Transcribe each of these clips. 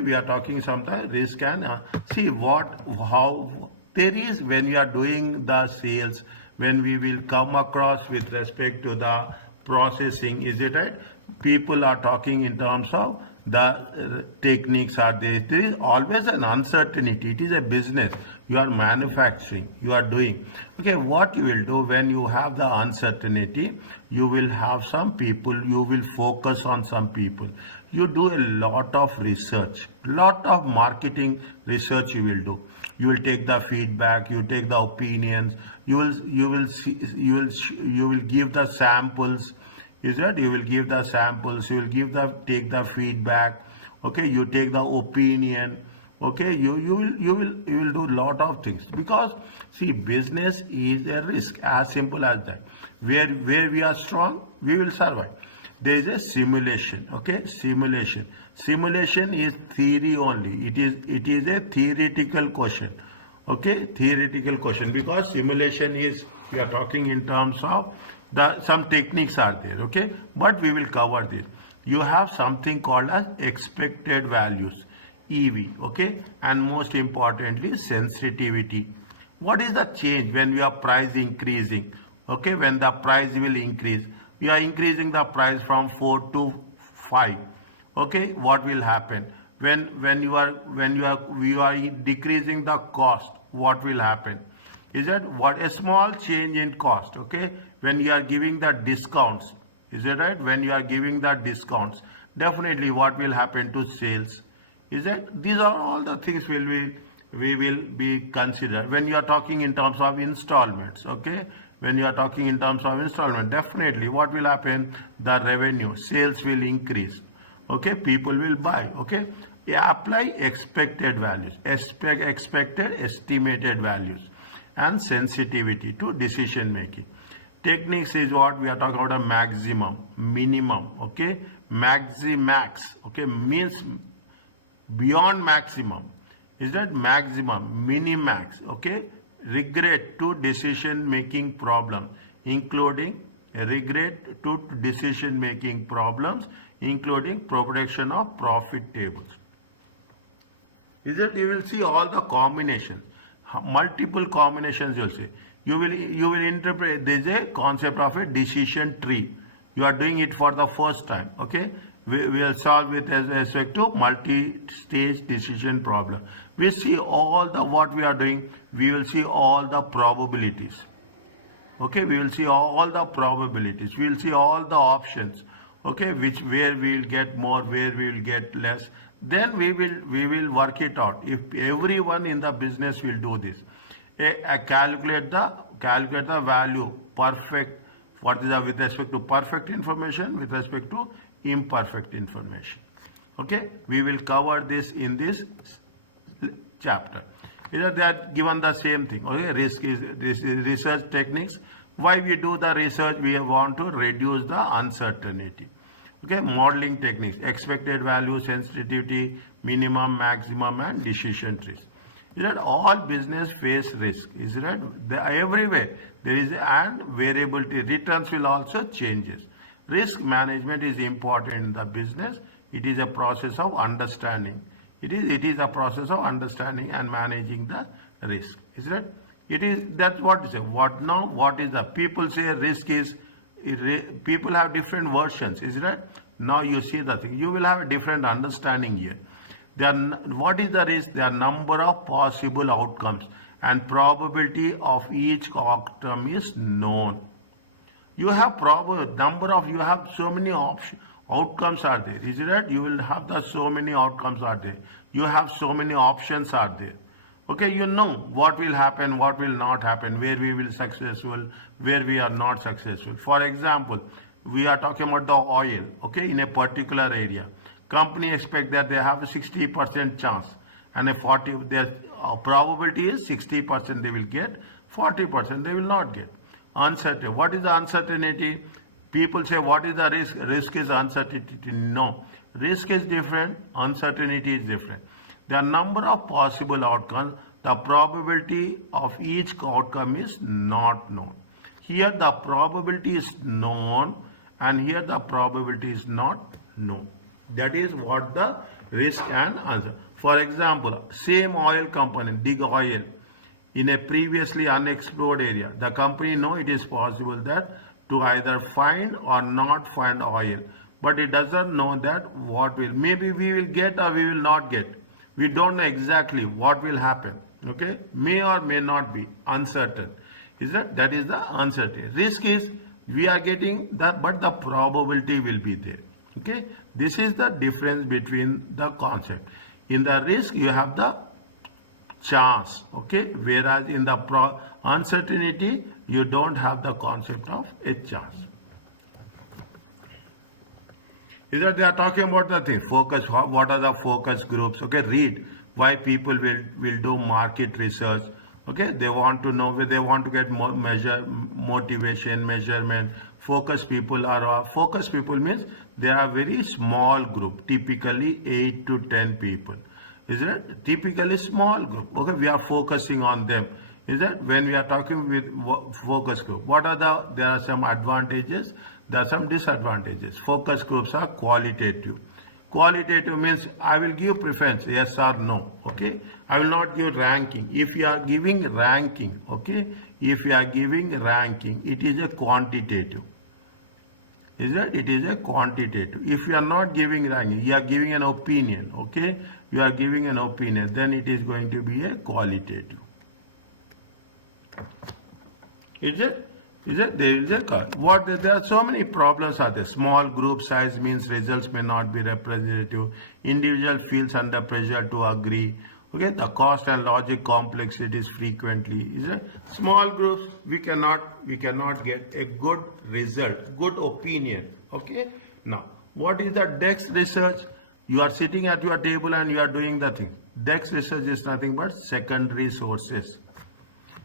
We are talking sometimes risk and see how there is when we are doing the sales, when we will come across with respect to the processing, is it right? People are talking in terms of the techniques are there. There is always an uncertainty. It is a business. You are manufacturing, you are doing. Okay, what you will do when you have the uncertainty, you will have some people, you will focus on some people. You do a lot of research, lot of marketing research you will do. You will take the feedback, you take the opinions, you will give the samples. Is that you will give the samples, you will take the feedback, okay, you take the opinion, okay, you will do a lot of things, because see, business is a risk, as simple as that. Where we are strong, we will survive. There is a simulation, okay, simulation is theory only. It is a theoretical question, okay, theoretical question, because simulation is, we are talking in terms of some techniques are there, okay, but we will cover this. You have something called as expected values, EV, okay, and most importantly sensitivity. What is the change when we are price increasing? Okay, when the price will increase, we are increasing the price from 4 to 5. Okay, what will happen when we are decreasing the cost? What will happen? Is that what a small change in cost? Okay, when you are giving the discounts, is it right? When you are giving the discounts, definitely what will happen to sales? Is that these are all the things we will be considered when you are talking in terms of installments. Okay, when you are talking in terms of installment, definitely what will happen? The revenue, sales will increase. Okay, people will buy. Okay, apply expected values, expected estimated values, and sensitivity to decision making. Techniques is what we are talking about, a maximum, minimum, okay, max, okay, means beyond maximum. Is that maximum, minimax, okay, regret to decision making problem, including regret to decision making problems, including protection of profit tables. Is that you will see all the combinations, multiple combinations you'll see. You will interpret, there is a concept of a decision tree. You are doing it for the first time. Okay, we will solve with respect to multi-stage decision problem. We see all the what we are doing. We will see all the probabilities. Okay, we will see all the probabilities. We will see all the options. Okay, where we will get more, where we will get less. Then we will work it out. If everyone in the business will do this, calculate the value perfect. What is with respect to perfect information, with respect to imperfect information. Okay, we will cover this in this chapter. They are given the same thing. Okay, risk is research techniques. Why we do the research? We want to reduce the uncertainty. Okay, modeling techniques, expected value, sensitivity, minimum, maximum, and decision trees. Is that all business face risk? Is that everywhere there is, and variability, returns will also changes. Risk management is important in the business. It is a process of understanding. It is a process of understanding and managing the risk. Is that? That's what is it. What now? What is the people say risk is? People have different versions. Is that? Now you see the thing. You will have a different understanding here. What is the risk? There are number of possible outcomes, and probability of each outcome is known. You have you have so many outcomes are there. Is it right? You will have so many outcomes are there. You have so many options are there. Okay, you know what will happen, what will not happen, where we will successful, where we are not successful. For example, we are talking about the oil, okay, in a particular area. Company expect that they have a 60% chance, and their probability is 60% they will get, 40% they will not get. Uncertain. What is the uncertainty? People say, what is the risk? Risk is uncertainty. No. Risk is different. Uncertainty is different. There are number of possible outcomes. The probability of each outcome is not known. Here the probability is known, and here the probability is not known. That is what the risk and answer. For example, same oil company, dig oil in a previously unexplored area. The company know it is possible that to either find or not find oil, but it doesn't know that what will, maybe we will get or we will not get. We don't know exactly what will happen. Okay, may or may not be, uncertain. Is that is the uncertainty. Risk is we are getting that, but the probability will be there. Okay, this is the difference between the concept. In the risk you have the chance, okay, whereas in the uncertainty you don't have the concept of a chance. Is that they are talking about the thing focus, what are the focus groups? Okay, read why people will do market research. Okay, they want to know where they want to get motivation, measurement. Focus people focus people means they are very small group, typically 8 to 10 people. Is it typically small group? Okay, we are focusing on them. Is that when we are talking with focus group, what are there are some advantages, there are some disadvantages. Focus groups are qualitative. Qualitative means I will give preference, yes or no. Okay, I will not give ranking. If you are giving ranking, okay, if you are giving ranking, it is a quantitative. Is that it is a quantitative. If you are not giving ranking, you are giving an opinion. Okay, you are giving an opinion, then it is going to be a qualitative. Is it? There is a what there are so many problems are there. Small group size means results may not be representative. Individual feels under pressure to agree. Okay, the cost and logic complexities frequently. Is it? Small groups we cannot get a good result, good opinion. Okay. Now, what is the DEX research? You are sitting at your table and you are doing the thing. DEX research is nothing but secondary sources.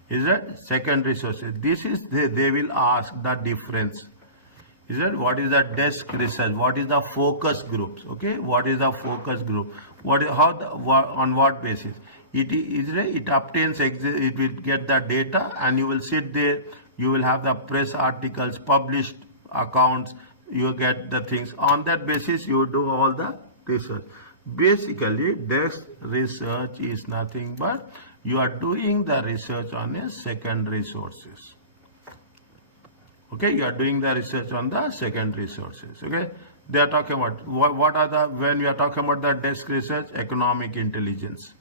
Is that secondary sources? This is they will ask the difference. Is that what is the desk research? What is the focus groups? Okay, what is the focus group? On what basis? It obtains it will get the data and you will sit there. You will have the press articles, published accounts. You get the things on that basis. You do all the research. Basically, desk research is nothing but you are doing the research on a secondary sources. Okay, you are doing the research on the secondary sources. Okay, they are talking about what are the, when we are talking about the desk research, economic intelligence.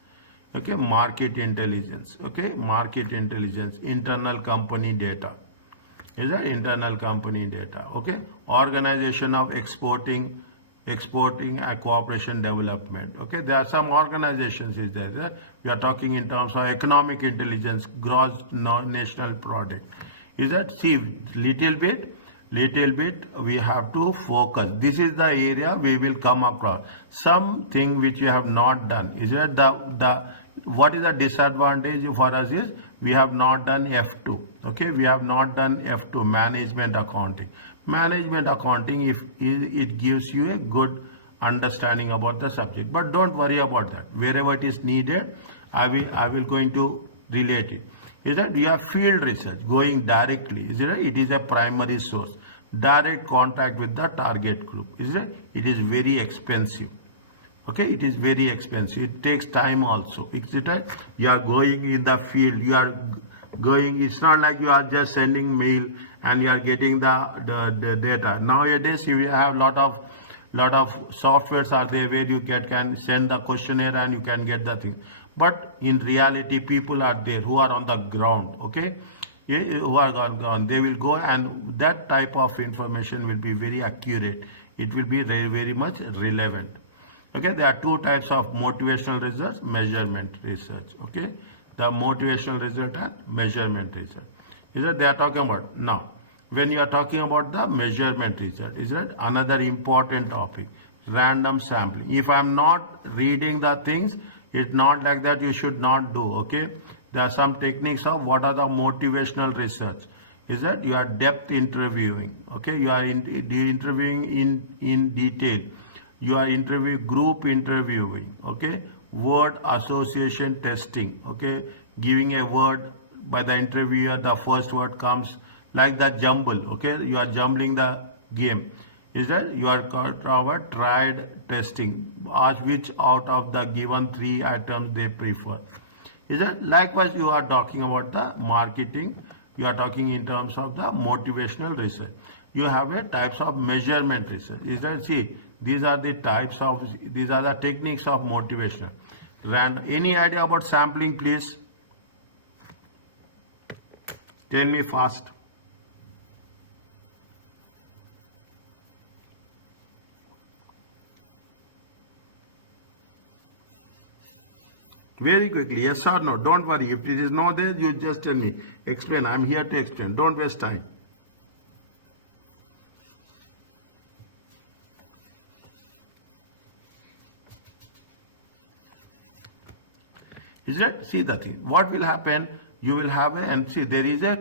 Okay, market intelligence. Okay, market intelligence, internal company data. Is that internal company data? Okay, organization of exporting and cooperation development. Okay, there are some organizations is there. We are talking in terms of economic intelligence, gross national product. Is that, see, little bit we have to focus. This is the area we will come across. Something which we have not done. Is that what is the disadvantage for us is we have not done F2. Okay, we have not done F2, management accounting. Management accounting, if it gives you a good understanding about the subject, but don't worry about that. Wherever it is needed, I will going to relate it. Is that you have field research going directly? Is it? It is a primary source, direct contact with the target group. Is it? It is very expensive. Okay, it is very expensive. It takes time also. Is it right? You are going in the field. You are going. It's not like you are just sending mail and you are getting the data. Nowadays, you have lot of softwares are there where you can send the questionnaire and you can get the thing. But in reality, people are there who are on the ground. Okay, who are on ground. They will go and that type of information will be very accurate. It will be very, very much relevant. Okay, there are two types of motivational research, measurement research. Okay, the motivational result and measurement research. Is that they are talking about now? When you are talking about the measurement research, is that another important topic? Random sampling. If I am not reading the things, it's not like that you should not do. Okay, there are some techniques of what are the motivational research. Is that you are depth interviewing. Okay, you are interviewing in detail. You are group interviewing. Okay, word association testing. Okay, giving a word by the interviewer, the first word comes like the jumble. Okay, you are jumbling the game. Is that you are covered tried testing. Ask which out of the given 3 items they prefer. Is that likewise you are talking about the marketing, you are talking in terms of the motivational research. You have a types of measurement research. Is that see these are the types of these are the techniques of motivational. Any idea about sampling, please? Tell me fast. Very quickly, yes or no? Don't worry. If it is no there, you just tell me. Explain. I'm here to explain. Don't waste time. Is that? See the thing. What will happen? You will have and see there is a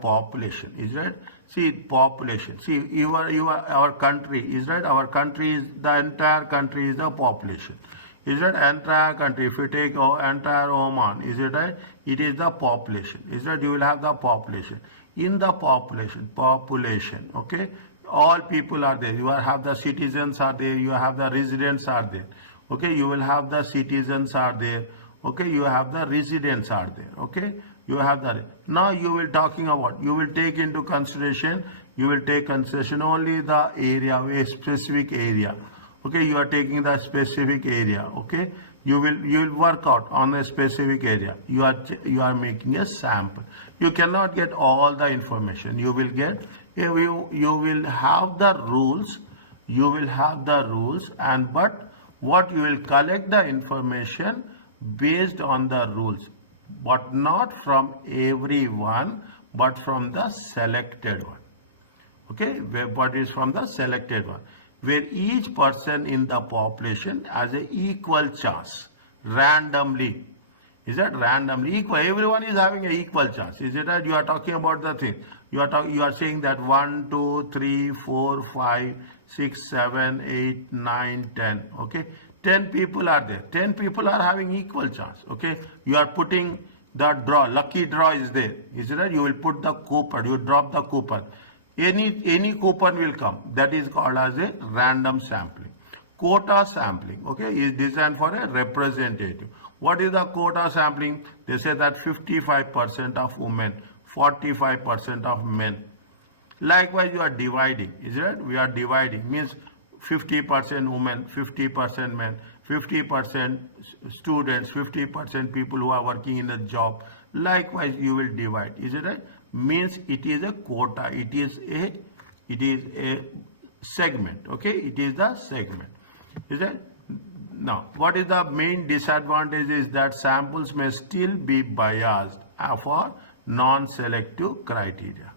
population. Is that? See population. See our country. Is that? Our country is the entire country is the population. Is that entire country? If you take entire Oman, is it right? It is the population. Is that you will have the population. In the population, okay? All people are there. You have the citizens are there. You have the residents are there. Okay, you will have the citizens are there. Okay, you have the residents are there. Okay, you have the now you will talking about you will take into consideration only the area, a specific area. Okay, you are taking the specific area. Okay, you will work out on a specific area. You are making a sample. You cannot get all the information. You will get you will have the rules. You will have the rules and but what you will collect the information based on the rules, but not from everyone, but from the selected one. Okay, what is from the selected one, where each person in the population has an equal chance, randomly. Is that randomly equal? Everyone is having an equal chance. Is it that you are talking about the thing? You are saying that 1, 2, 3, 4, 5, 6, 7, 8, 9, 10. Okay. 10 people are there. 10 people are having equal chance. Okay. You are putting the draw. Lucky draw is there. Is it right? You will put the coupon. You drop the coupon. Any coupon will come. That is called as a random sampling. Quota sampling. Okay. Is designed for a representative. What is the quota sampling? They say that 55% of women, 45% of men. Likewise, you are dividing. Is it right? We are dividing. Means 50% women, 50% men, 50% students, 50% people who are working in a job. Likewise, you will divide. Is it right? Means it is a quota. It is a segment. Okay, it is the segment. Is it? Now, what is the main disadvantage is that samples may still be biased for non-selective criteria.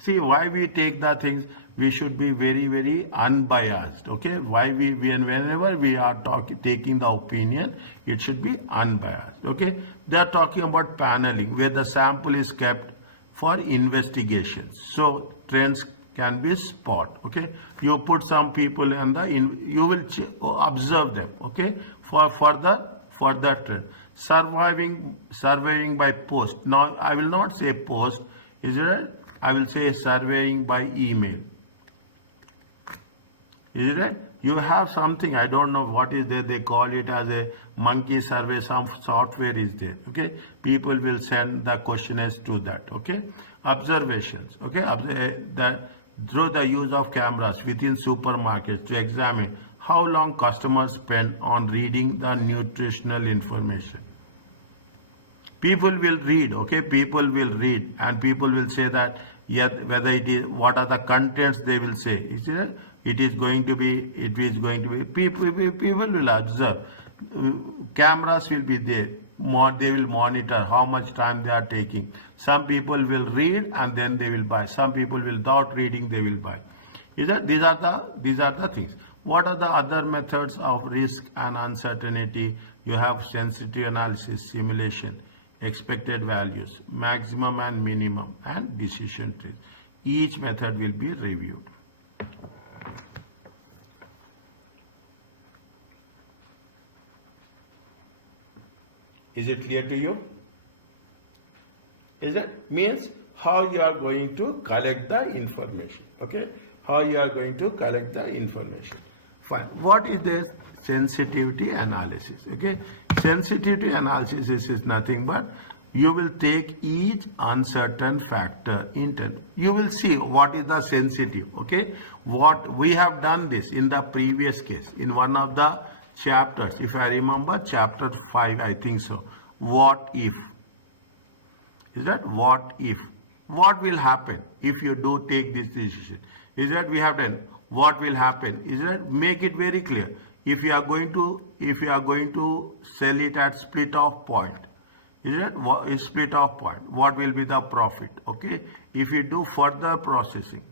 See why we take the things. We should be very, very unbiased. Okay, why whenever we are taking the opinion, it should be unbiased. Okay, they are talking about paneling, where the sample is kept for investigations. So trends can be spot. Okay, you put some people in the you will observe them. Okay, for further trend. Surveying by post. Now I will not say post. Is it right? I will say surveying by email. Is it right? You have something, I don't know what is there, they call it as a monkey survey, some software is there. Okay, people will send the questionnaires to that. Okay, observations. Okay, through the use of cameras within supermarkets to examine how long customers spend on reading the nutritional information. People will read. Okay, people will read and people will say that yet whether it is what are the contents they will say. Is it? It is going to be. People will observe. Cameras will be there. They will monitor how much time they are taking. Some people will read and then they will buy. Some people will without reading they will buy. Is that these are the things. What are the other methods of risk and uncertainty? You have sensitivity analysis, simulation, expected values, maximum and minimum, and decision trees. Each method will be reviewed. Is it clear to you? Is it? Means how you are going to collect the information. Okay. how you are going to collect the information. Fine. What is this? Sensitivity analysis. Okay. Sensitivity analysis is nothing but you will take each uncertain factor into. You will see what is the sensitive. Okay. What we have done this in the previous case in one of the chapters. If I remember, chapter 5, I think so. What if? Is that what if? What will happen if you do take this decision? Is that we have done? What will happen? Is that make it very clear? If you are going to sell it at split off point, is that split off point? What will be the profit? Okay. If you do further processing,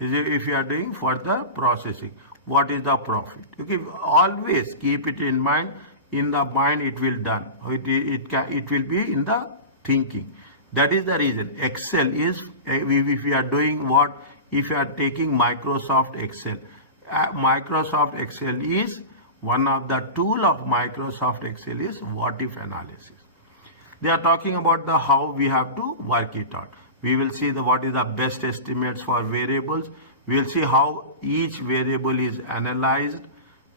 if you are doing further processing, what is the profit? Okay. Always keep it in mind. In the mind, it will done. It will be in the thinking. That is the reason. Excel is, if you are doing what, if you are taking Microsoft Excel. Microsoft Excel is one of the tool of Microsoft Excel is what if analysis. They are talking about the how we have to work it out. We will see the what is the best estimates for variables. We will see how each variable is analyzed.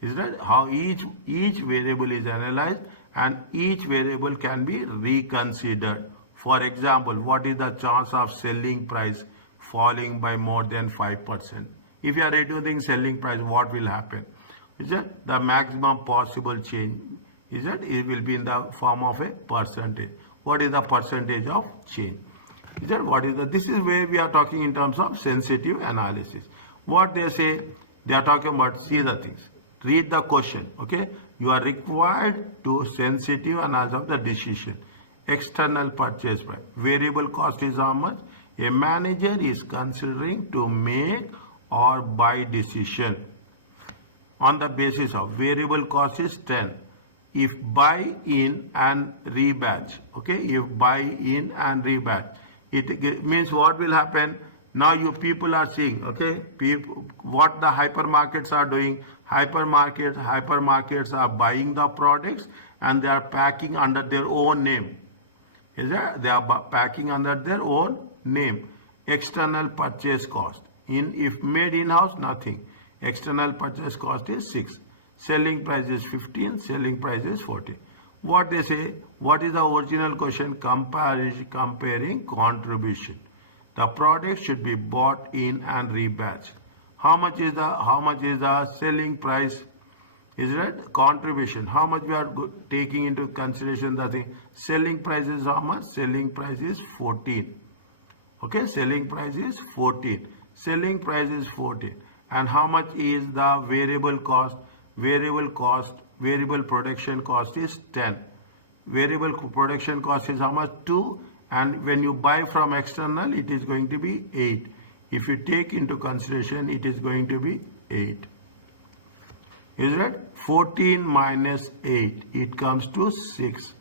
Is that how each variable is analyzed and each variable can be reconsidered. For example, what is the chance of selling price falling by more than 5%? If you are reducing selling price, what will happen? Is that the maximum possible change? Is that it will be in the form of a percentage. What is the percentage of change? Is that what is the? This is where we are talking in terms of sensitive analysis. What they say, they are talking about, see the things. Read the question. Okay, you are required to sensitive analysis of the decision. External purchase price. Variable cost is how much? A manager is considering to make or buy decision on the basis of variable cost is 10. If buy in and rebadge, okay, if buy in and rebadge, it means what will happen? Now you people are seeing, okay, what the hypermarkets are doing. Hypermarkets are buying the products and they are packing under their own name. Is that they are packing under their own name. External purchase cost. If made in-house, nothing. External purchase cost is 6. Selling price is 15. Selling price is 14. What they say? What is the original question? Comparing contribution. The product should be bought in and rebadged. How much is the selling price? Is that contribution? How much we are taking into consideration the thing? Selling price is how much? Selling price is 14. Okay, selling price is 14. Selling price is 14. And how much is the variable cost? Variable production cost is 10. Variable production cost is how much? 2. And when you buy from external, it is going to be 8. If you take into consideration, it is going to be 8. Is it? 14 minus 8, it comes to 6.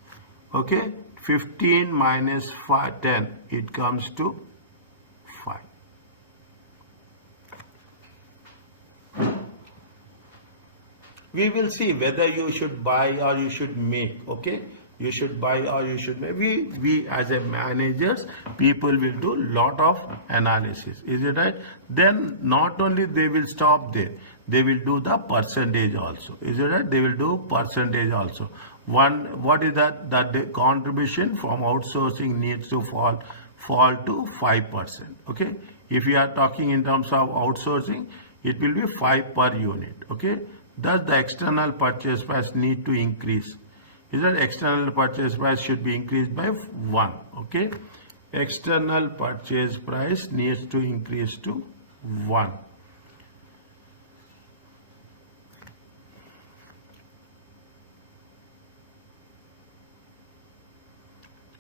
Okay? 15 minus 5, 10, it comes to 5. We will see whether you should buy or you should make. Okay? You should buy or you should make. We as a managers, people will do lot of analysis. Is it right? Then not only they will stop there, they will do the percentage also. Is it right? They will do percentage also. What is that? That the contribution from outsourcing needs to fall to 5%. Okay? If you are talking in terms of outsourcing, it will be 5 per unit. Okay? Does the external purchase price need to increase? Is that external purchase price should be increased by 1. Okay? External purchase price needs to increase to 1.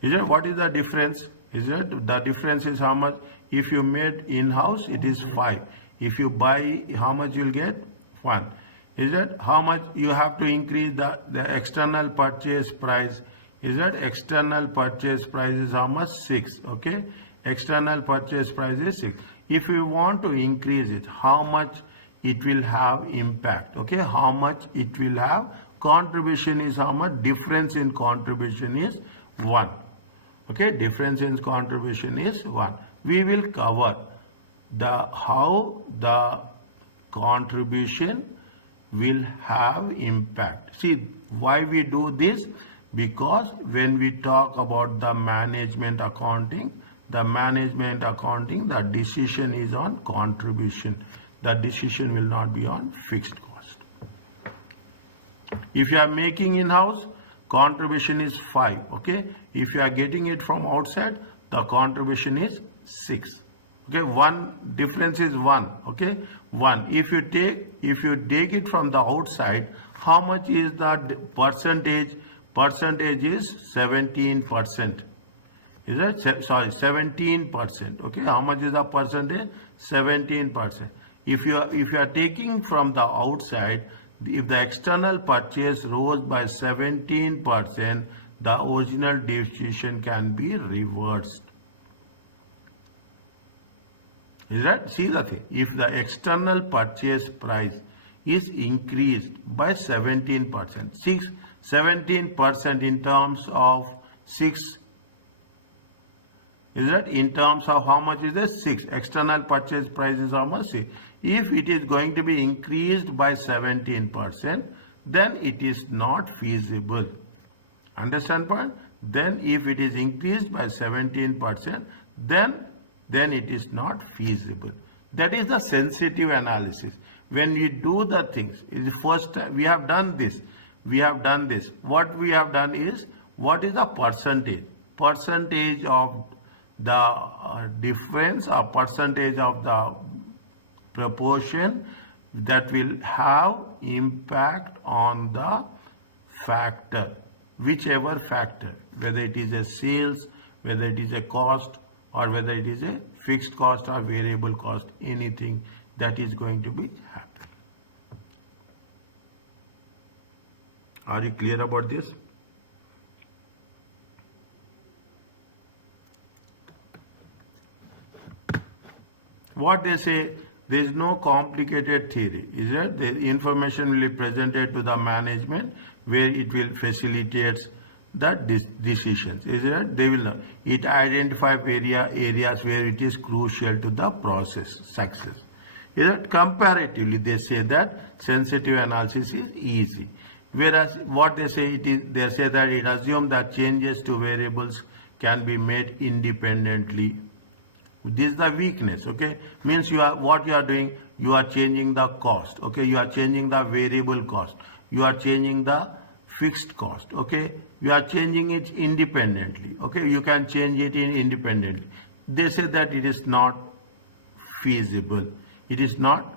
Is that what is the difference? Is that the difference is how much? If you made in-house, it is 5. If you buy, how much you'll get? 1. Is that how much you have to increase the external purchase price? Is that external purchase price is how much? 6. Okay? External purchase price is 6. If you want to increase it, how much it will have impact? Okay? How much it will have? Contribution is how much? Difference in contribution is 1. Okay? Difference in contribution is 1. We will cover how the contribution will have impact. See why we do this? Because when we talk about the management accounting, the decision is on contribution. The decision will not be on fixed cost. If you are making in-house, contribution is 5. Okay. If you are getting it from outside, the contribution is 6. Okay. One difference is 1. Okay. 1. If you take it from the outside, how much is the percentage? Percentage is 17%. Is it? Sorry, 17%. Okay. How much is the percentage? 17%. If you are taking from the outside, if the external purchase rose by 17%, the original decision can be reversed. Is that? See the thing. If the external purchase price is increased by 17%, 17% in terms of 6. Is that? In terms of how much is this? 6. External purchase price is how much? 6. If it is going to be increased by 17%, then it is not feasible. Understand point? Then if it is increased by 17%, then it is not feasible. That is the sensitive analysis. When we do the things, is the first time we have done this. What we have done is, what is the percentage? Percentage of the difference, or percentage of the proportion that will have impact on the factor, whichever factor, whether it is a sales, whether it is a cost, or whether it is a fixed cost or variable cost, anything that is going to be happening. Are you clear about this? What they say, there is no complicated theory. Is that the information will be presented to the management where it will facilitate the decisions. Is that they will know. It identify areas where it is crucial to the process success. Is that comparatively they say that sensitive analysis is easy. Whereas what they say, they say that it assumes that changes to variables can be made independently. This is the weakness. Okay, means what you are doing, you are changing the cost. Okay, you are changing the variable cost, you are changing the fixed cost. Okay, you are changing it independently. Okay, you can change it independently. They say that it is not feasible, it is not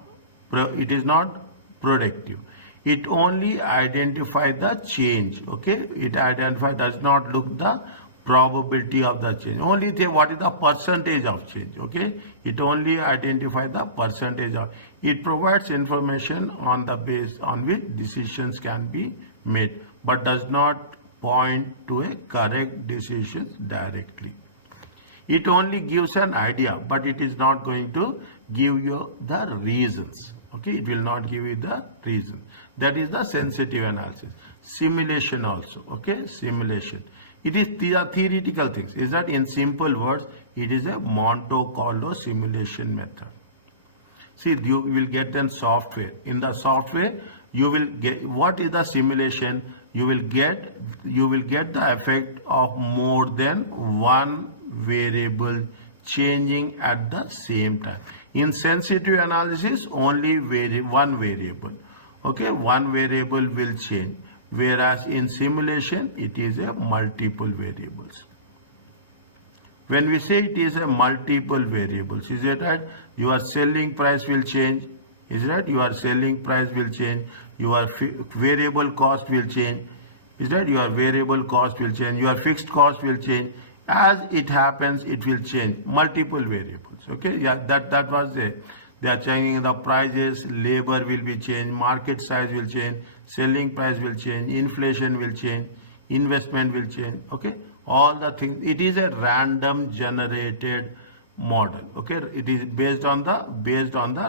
productive. It only identifies the change. Okay, it does not look the probability of the change. Only what is the percentage of change. Okay, it only identifies the percentage of. It provides information on the base on which decisions can be made, but does not point to a correct decision directly. It only gives an idea, but it is not going to give you the reasons. Okay, it will not give you the reason. That is the sensitive analysis. Simulation also. Okay, simulation. It is theoretical things. Is that in simple words, it is a Monte Carlo simulation method. See, you will get then software. In the software, you will get what is the simulation. You will get the effect of more than one variable changing at the same time. In sensitive analysis, only one variable. Okay, one variable will change. Whereas in simulation, it is a multiple variables. When we say it is a multiple variables, is it right? Your selling price will change. Is it right? Your selling price will change. Your variable cost will change. Is that? Your variable cost will change. Your fixed cost will change. As it happens, it will change. Multiple variables. Okay? Yeah, that was there. They are changing the prices, labor will be changed, market size will change, selling price will change, inflation will change, investment will change. Okay, all the things. It is a random generated model. Okay, it is based on the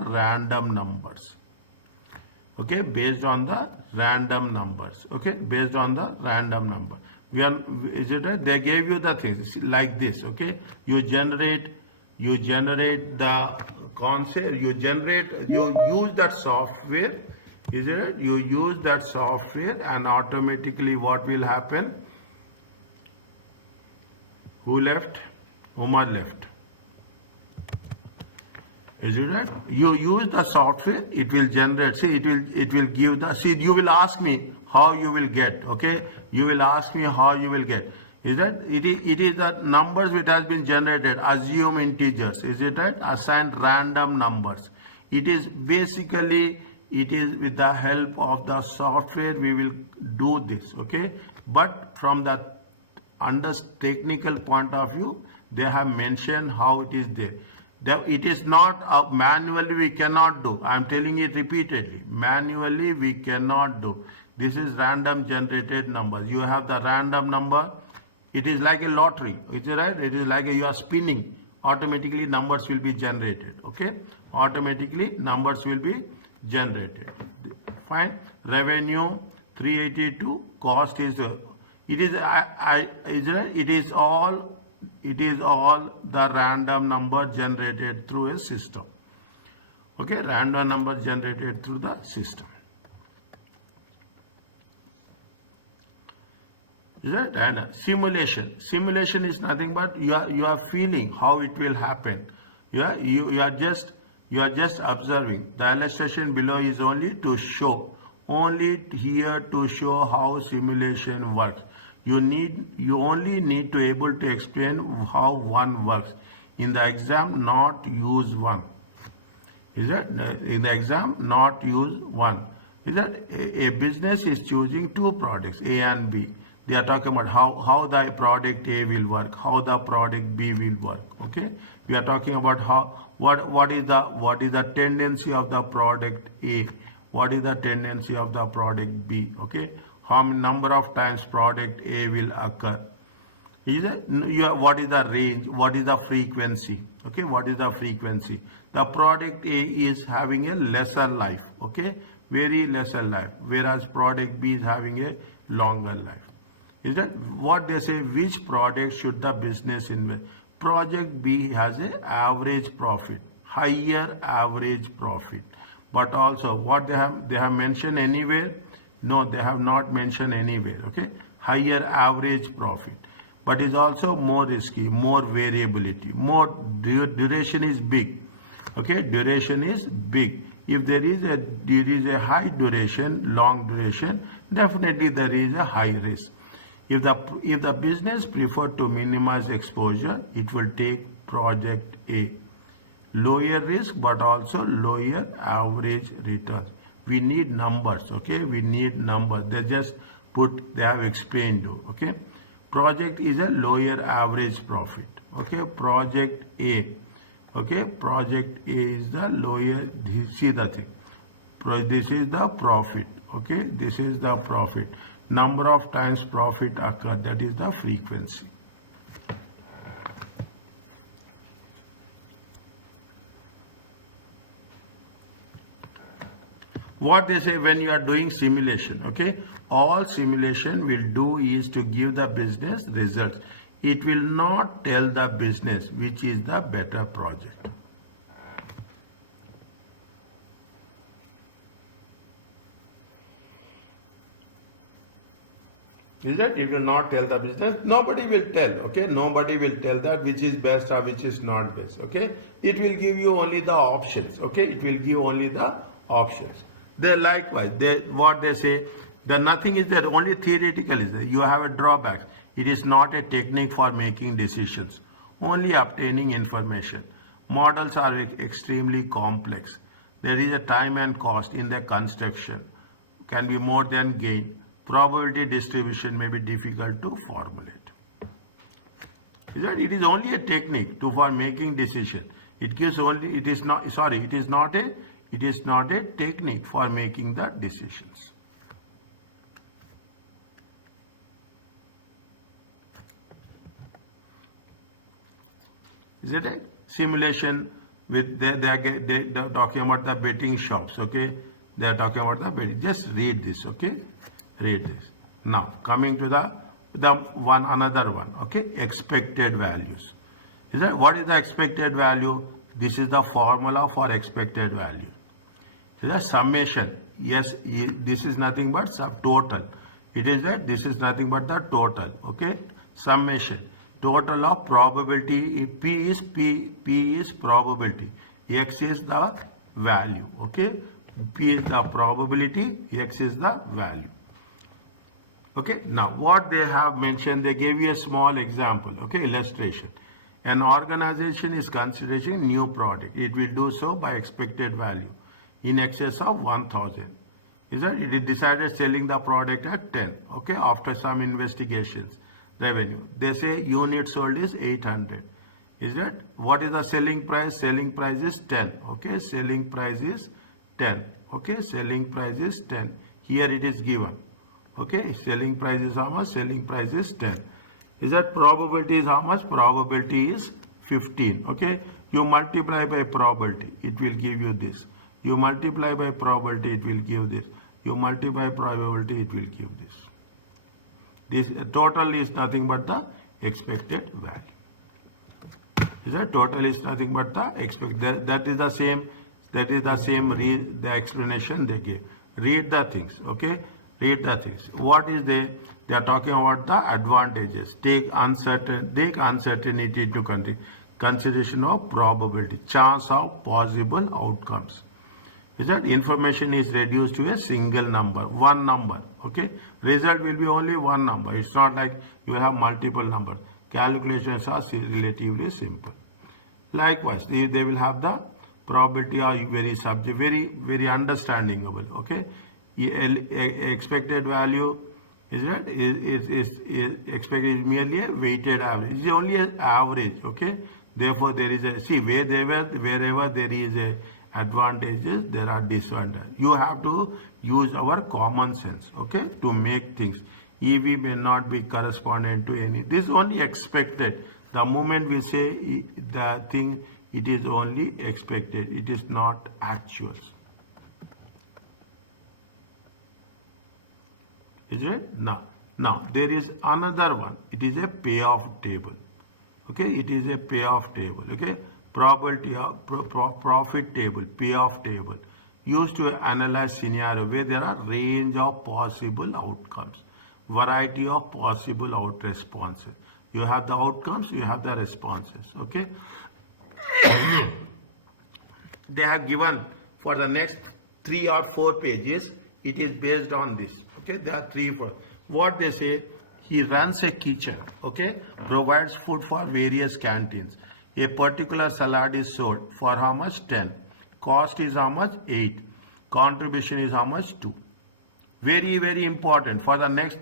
random numbers. Okay, based on the random numbers. Okay, based on the random number. Is it right? They gave you the things like this. Okay, you generate you generate the concept, you use that software, is it? You use that software and automatically what will happen? Who left? Umar left. Is it right? You use the software, it will generate, see, it will give the, see, you will ask me how you will get, okay? You will ask me how you will get. Is that, it is the numbers which has been generated, assume integers, is it right? Assigned random numbers. It is basically, it is with the help of the software we will do this, okay? But from the under technical point of view, they have mentioned how it is there. It is not manually we cannot do. I am telling it repeatedly. Manually we cannot do. This is random generated numbers. You have the random number. It is like a lottery. Is it right? It is like you are spinning. Automatically numbers will be generated. Okay? Automatically numbers will be generated. Fine. Revenue 382. Cost is it is all the random number generated through a system. Okay, random number generated through the system. Is that? And simulation. Simulation is nothing but you are feeling how it will happen. You are just observing. The illustration below is only to show. Only here to show how simulation works. You only need to able to explain how one works. In the exam, not use one. Is that? In the exam, not use one. Is that? A business is choosing two products, A and B. They are talking about how the product A will work, how the product B will work. Okay? We are talking about what is the tendency of the product A, what is the tendency of the product B. Okay? How many number of times product A will occur. What is the range? What is the frequency? Okay, what is the frequency? The product A is having a lesser life. Okay, very lesser life. Whereas product B is having a longer life. Is that what they say? Which product should the business invest? Project B has an average profit, higher average profit. But also what they have mentioned anywhere? No, they have not mentioned anywhere. Okay, higher average profit, but is also more risky, more variability, more duration is big. Okay, duration is big. If there is a high duration, long duration, definitely there is a high risk. If the business prefer to minimize exposure, it will take project A. Lower risk, but also lower average returns. We need numbers, okay? We need numbers. They have explained you, okay? Project is a lower average profit, okay? Project A, okay? Project A is the lower, see the thing. This is the profit, okay? This is the profit. Number of times profit occur, that is the frequency. What they say when you are doing simulation, okay? All simulation will do is to give the business results. It will not tell the business which is the better project. Is that? It will not tell the business. Nobody will tell, okay? Nobody will tell that which is best or which is not best, okay? It will give you only the options, okay? It will give only the options. They likewise, what they say, the nothing is there, only theoretical is there. You have a drawback. It is not a technique for making decisions, only obtaining information. Models are extremely complex. There is a time and cost in the construction, can be more than gain. Probability distribution may be difficult to formulate. Is that? It is only a technique for making decision. It gives only, it is not a technique for making the decisions. Is it a simulation with they are talking about the betting shops, okay? They are talking about the betting. Just read this, okay? Read this. Now coming to the another one, okay? Expected values. Is that what is the expected value? This is the formula for expected value. Is that summation? Yes, this is nothing but total. It is that this is nothing but the total. Okay, summation. Total of probability. P is probability. X is the value. Okay, P is the probability. X is the value. Okay, now what they have mentioned, they gave you a small example. Okay, illustration. An organization is considering new product. It will do so by expected value in excess of 1,000. Is that it is decided selling the product at 10. Okay, after some investigations, revenue. They say unit sold is 800. Is that what is the selling price? Selling price is 10. Okay, selling price is 10. Okay, selling price is 10. Here it is given. Okay, selling price is how much? Selling price is 10. Is that probability is how much? Probability is 15. Okay, you multiply by probability, it will give you this. You multiply by probability, it will give this. You multiply probability, it will give this. This total is nothing but the expected value. Is that total is nothing but the expected. That is the same. That is the same. The explanation they gave. Read the things. Okay. Read the things. What is they are talking about the advantages. Take uncertainty into consideration of probability, chance of possible outcomes. Is that information is reduced to a single number, one number. Okay, result will be only one number. It's not like you have multiple numbers. Calculations are relatively simple. Likewise, they will have the probability are very understandable. Okay, expected value is that is expected is merely a weighted average. It's only an average. Okay, therefore there is a wherever there is a advantages, there are disadvantages. You have to use our common sense, okay, to make things. EV may not be correspondent to any. This is only expected. The moment we say the thing, it is only expected. It is not actual. Is it? Now there is another one. It is a payoff table. Okay, it is a payoff table. Okay. Probability of profit table, payoff table, used to analyze scenario where there are range of possible outcomes, variety of possible responses. You have the outcomes, you have the responses. Okay. They have given for the next 3 or 4 pages. It is based on this. Okay, there are 3, 4. What they say, he runs a kitchen. Okay, provides food for various canteens. A particular salad is sold for how much? 10. Cost is how much? 8. Contribution is how much? 2. Very, very important for the next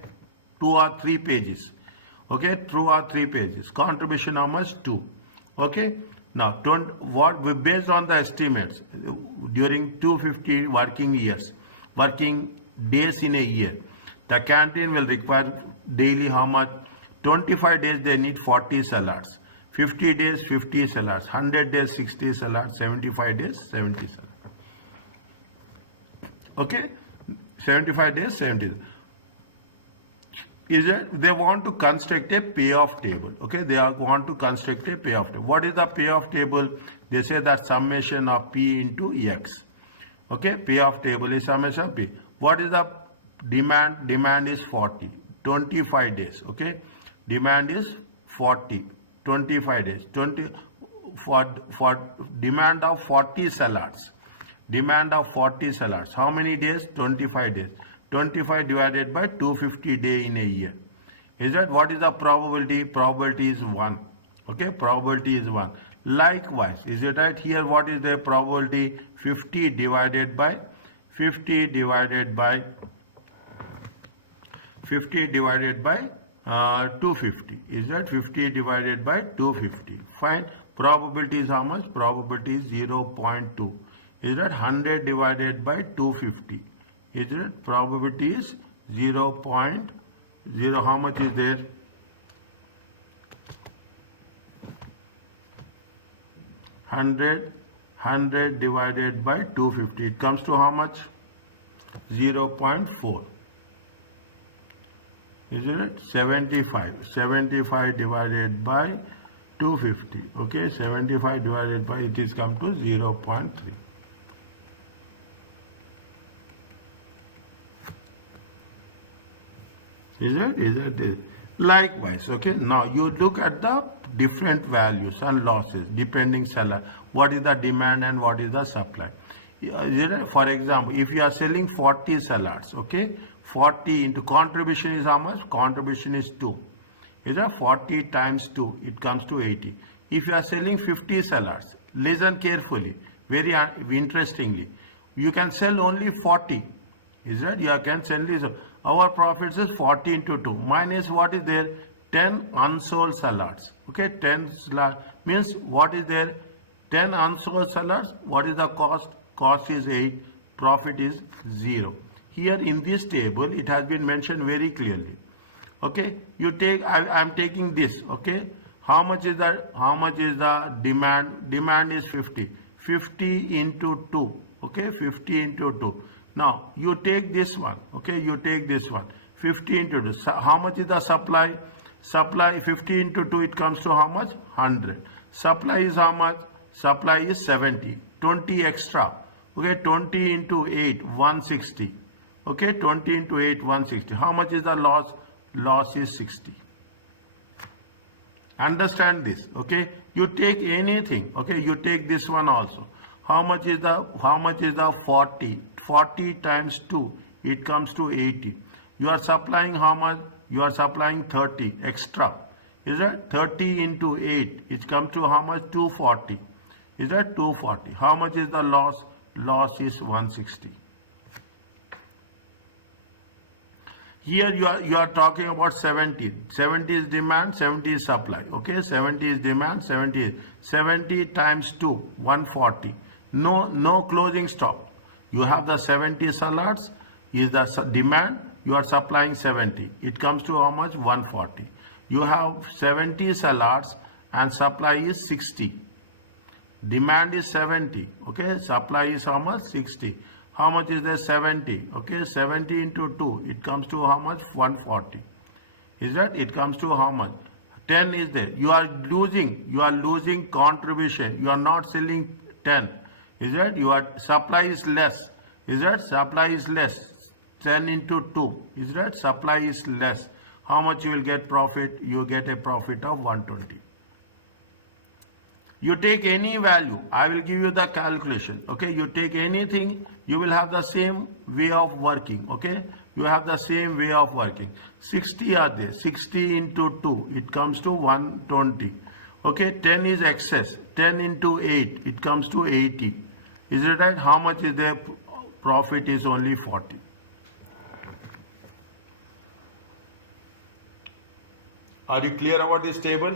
2 or 3 pages. Okay, 2 or 3 pages. Contribution how much? 2. Okay. Now, based on the estimates during 250 working days in a year, the canteen will require daily how much? 25 days they need 40 salads. 50 days, 50 salads. 100 days, 60 salads. 75 days, 70 salads. Okay? 75 days, 70. Is it? They want to construct a payoff table. Okay? They want to construct a payoff table. What is the payoff table? They say that summation of P into X. Okay? Payoff table is summation of P. What is the demand? Demand is 40. 25 days. Okay? Demand is 40. 25 days. For demand of 40 salads. Demand of 40 salads. How many days? 25 days. 25 divided by 250 days in a year. Is that what is the probability? Probability is 1. Okay, probability is 1. Likewise, is it right? Here what is the probability? 50 divided by 250. Is that 50 divided by 250? Fine. Probability is how much? Probability is 0.2. Is that 100 divided by 250? Is it? Probability is 0.0. How much is there? 100 divided by 250. It comes to how much? 0.4. Isn't it? 75. 75 divided by 250. Okay, 75 divided by, it is come to 0.3. Is it? Likewise, okay. Now you look at the different values and losses depending seller. What is the demand and what is the supply? For example, if you are selling 40 salads, okay, 40 into contribution is how much? Contribution is 2. Is that 40 times 2? It comes to 80. If you are selling 50 salads, listen carefully, very interestingly, you can sell only 40. Is that? You can sell this. Our profits is 40 into 2 minus what is there? 10 unsold salads. Okay, 10 salads means what is there? 10 unsold salads. What is the cost? Cost is 8. Profit is 0. Here in this table, it has been mentioned very clearly. Okay, you take. I am taking this. Okay, how much is the demand? Demand is 50. 50 into 2. Okay, 50 into 2. Now, you take this one, okay, you take this one, 50 into 2. So how much is the supply? Supply 50 into 2, it comes to how much? 100. Supply is how much? Supply is 70. 20 extra, okay, 20 into 8, 160. Okay, 20 into 8, 160. How much is the loss? Loss is 60. Understand this, okay? You take anything, okay, you take this one also. How much is the 40? 40 times 2, it comes to 80. You are supplying how much? You are supplying 30 extra. Is that 30 into 8? It comes to how much? 240. Is that 240? How much is the loss? Loss is 160. Here you are talking about 70. 70 is demand, 70 is supply. Okay, 70 is demand, 70 times 2, 140. No closing stock. You have the 70 salads, is the demand, you are supplying 70. It comes to how much? 140. You have 70 salads and supply is 60. Demand is 70, okay, supply is how much? 60. How much is there? 70, okay, 70 into 2, it comes to how much? 140. Is that? It comes to how much? 10 is there. You are losing contribution. You are not selling 10. Is that? Your supply is less. Is that? Supply is less. 10 into 2. Is that? Supply is less. How much you will get profit? You get a profit of 120. You take any value. I will give you the calculation. Okay. You take anything. You will have the same way of working. Okay. You have the same way of working. 60 are there. 60 into 2. It comes to 120. Okay. 10 is excess. 10 into 8. It comes to 80. Is it right? How much is there? Profit is only 40. Are you clear about this table?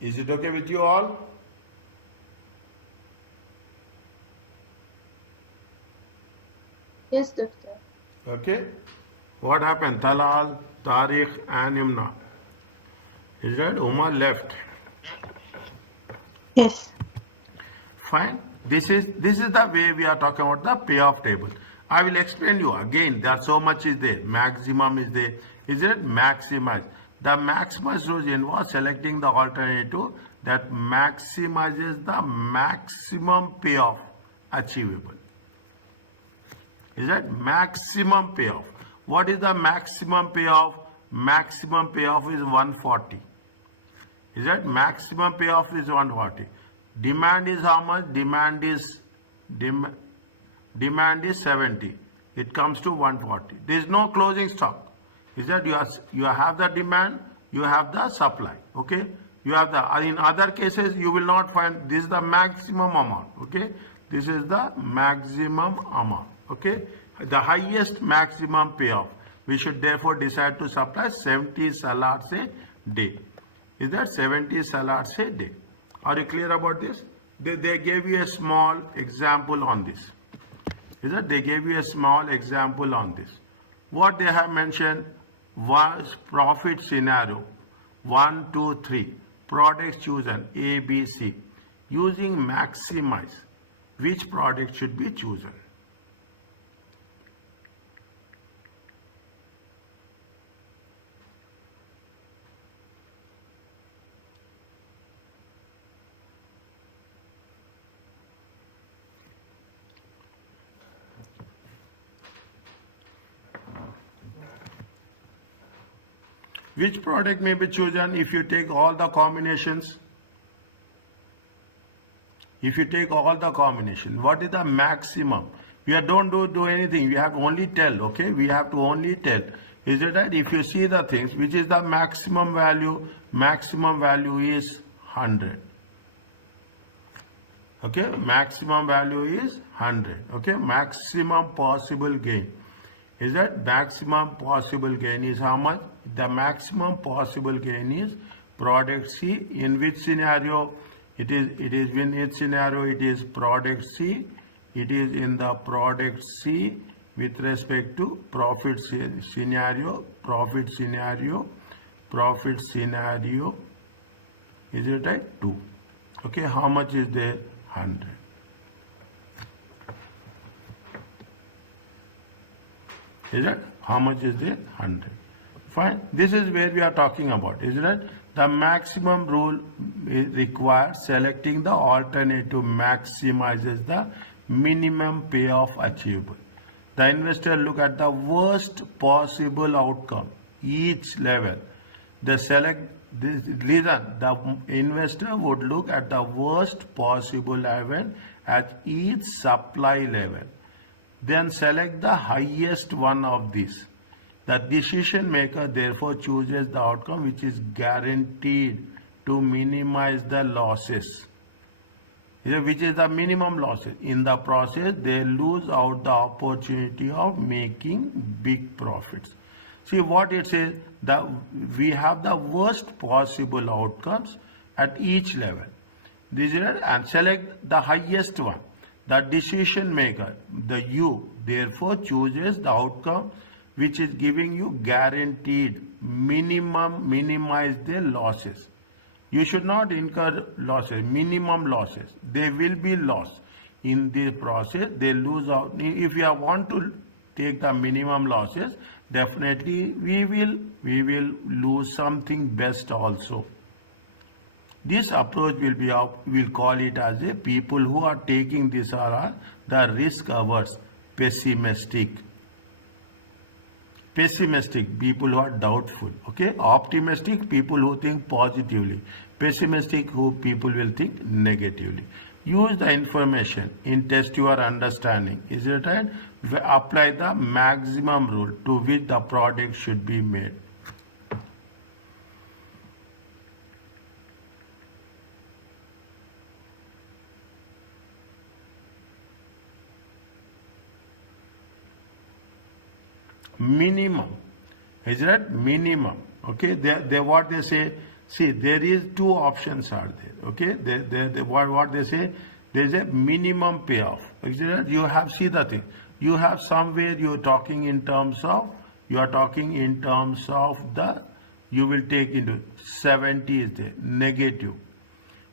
Is it okay with you all? Yes, doctor. Okay. What happened? Talal, Tariq and Imna. Is that Umar left? Yes. Fine. This is the way we are talking about the payoff table. I will explain you again. There so much is there. Maximum is there. Is it maximize? The maximize rules involves selecting the alternative that maximizes the maximum payoff achievable. Is that maximum payoff? What is the maximum payoff? Maximum payoff is 140. Is that maximum payoff is 140? Demand is how much? Demand is 70. It comes to 140. There is no closing stock. Is that you have the demand, you have the supply. Okay, you have the. In other cases, you will not find this is the maximum amount. Okay, this is the maximum amount. Okay, the highest maximum payoff. We should therefore decide to supply 70 salads a day. Is that 70 salads a day? Are you clear about this? They gave you a small example on this. Is that they gave you a small example on this? What they have mentioned was profit scenario 1, 2, 3. Products chosen A, B, C. using maximize, which product should be chosen? Which product may be chosen if you take all the combinations? If you take all the combinations, what is the maximum? We don't do anything. We have to only tell, okay? We have to only tell. Is it right? If you see the things, which is the maximum value? Maximum value is 100. Okay? Maximum value is 100. Okay? Maximum possible gain. Is that maximum possible gain is how much? The maximum possible gain is product C. In which scenario? It is in its scenario, it is product C. It is in the product C with respect to profit scenario. Profit scenario. Is it right? 2. Okay, how much is there? 100. Is it? How much is there? 100. Fine. This is where we are talking about. Is it? The maximum rule requires selecting the alternative maximizes the minimum payoff achievable. The investor look at the worst possible outcome each level. The investor would look at the worst possible level at each supply level. Then select the highest one of these. The decision maker therefore chooses the outcome which is guaranteed to minimize the losses, which is the minimum losses. In the process, they lose out the opportunity of making big profits. See what it says, that we have the worst possible outcomes at each level. This is it, and select the highest one. The decision maker, the you, therefore chooses the outcome which is giving you guaranteed minimize their losses. You should not incur losses, minimum losses. There will be loss in the process. They lose out. If you want to take the minimum losses, definitely we will lose something best also. This approach will be we'll call it as a people who are taking this are the risk averse, pessimistic people who are doubtful. Okay, optimistic people who think positively, pessimistic who people will think negatively. Use the information in test your understanding. Is it right? Apply the maximum rule to which the product should be made. Minimum. Is that minimum? Okay, they what they say. See, there is two options are there. Okay, what they say, there is a minimum payoff. Is that you have see the thing. You have somewhere you are talking in terms of the you will take into 70 is there negative.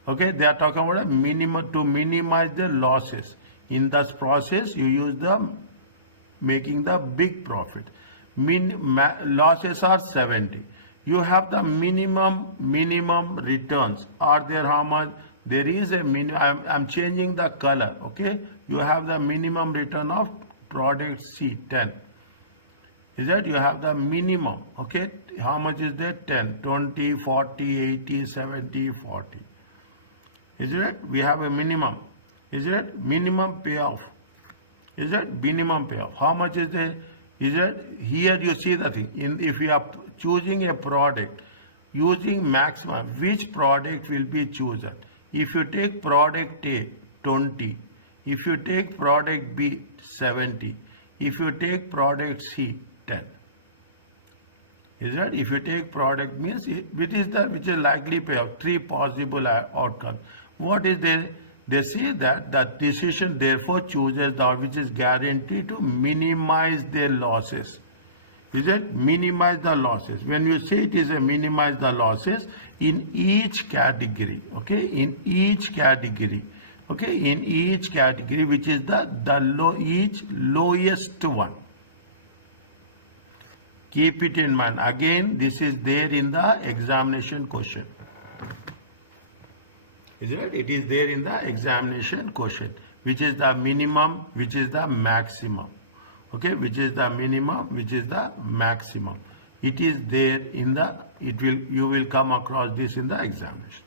Okay, they are talking about a minimum to minimize the losses. In this process, you use the making the big profit. Losses are 70. You have the minimum returns. Are there how much? There is a I'm changing the color. Okay, you have the minimum return of product C 10. Is that you have the minimum? Okay, how much is that? 10, 20, 40, 80, 70, 40. Is it? We have a minimum. Is it minimum payoff? Is that minimum payoff? How much is the? Is it here? You see the thing. If you are choosing a product using maximum, which product will be chosen? If you take product A 20, if you take product B 70, if you take product C 10. Is that if you take product means which is likely payoff? 3 possible outcomes. What is there? They say that the decision therefore chooses that which is guaranteed to minimize their losses. Is it minimize the losses? When you say it is a minimize the losses in each category, okay, in each category, okay, in each category, which is each lowest one. Keep it in mind. Again, this is there in the examination question. Is it? It is there in the examination question. Which is the minimum, which is the maximum. Okay, which is the minimum, which is the maximum. It is there in the, you will come across this in the examination.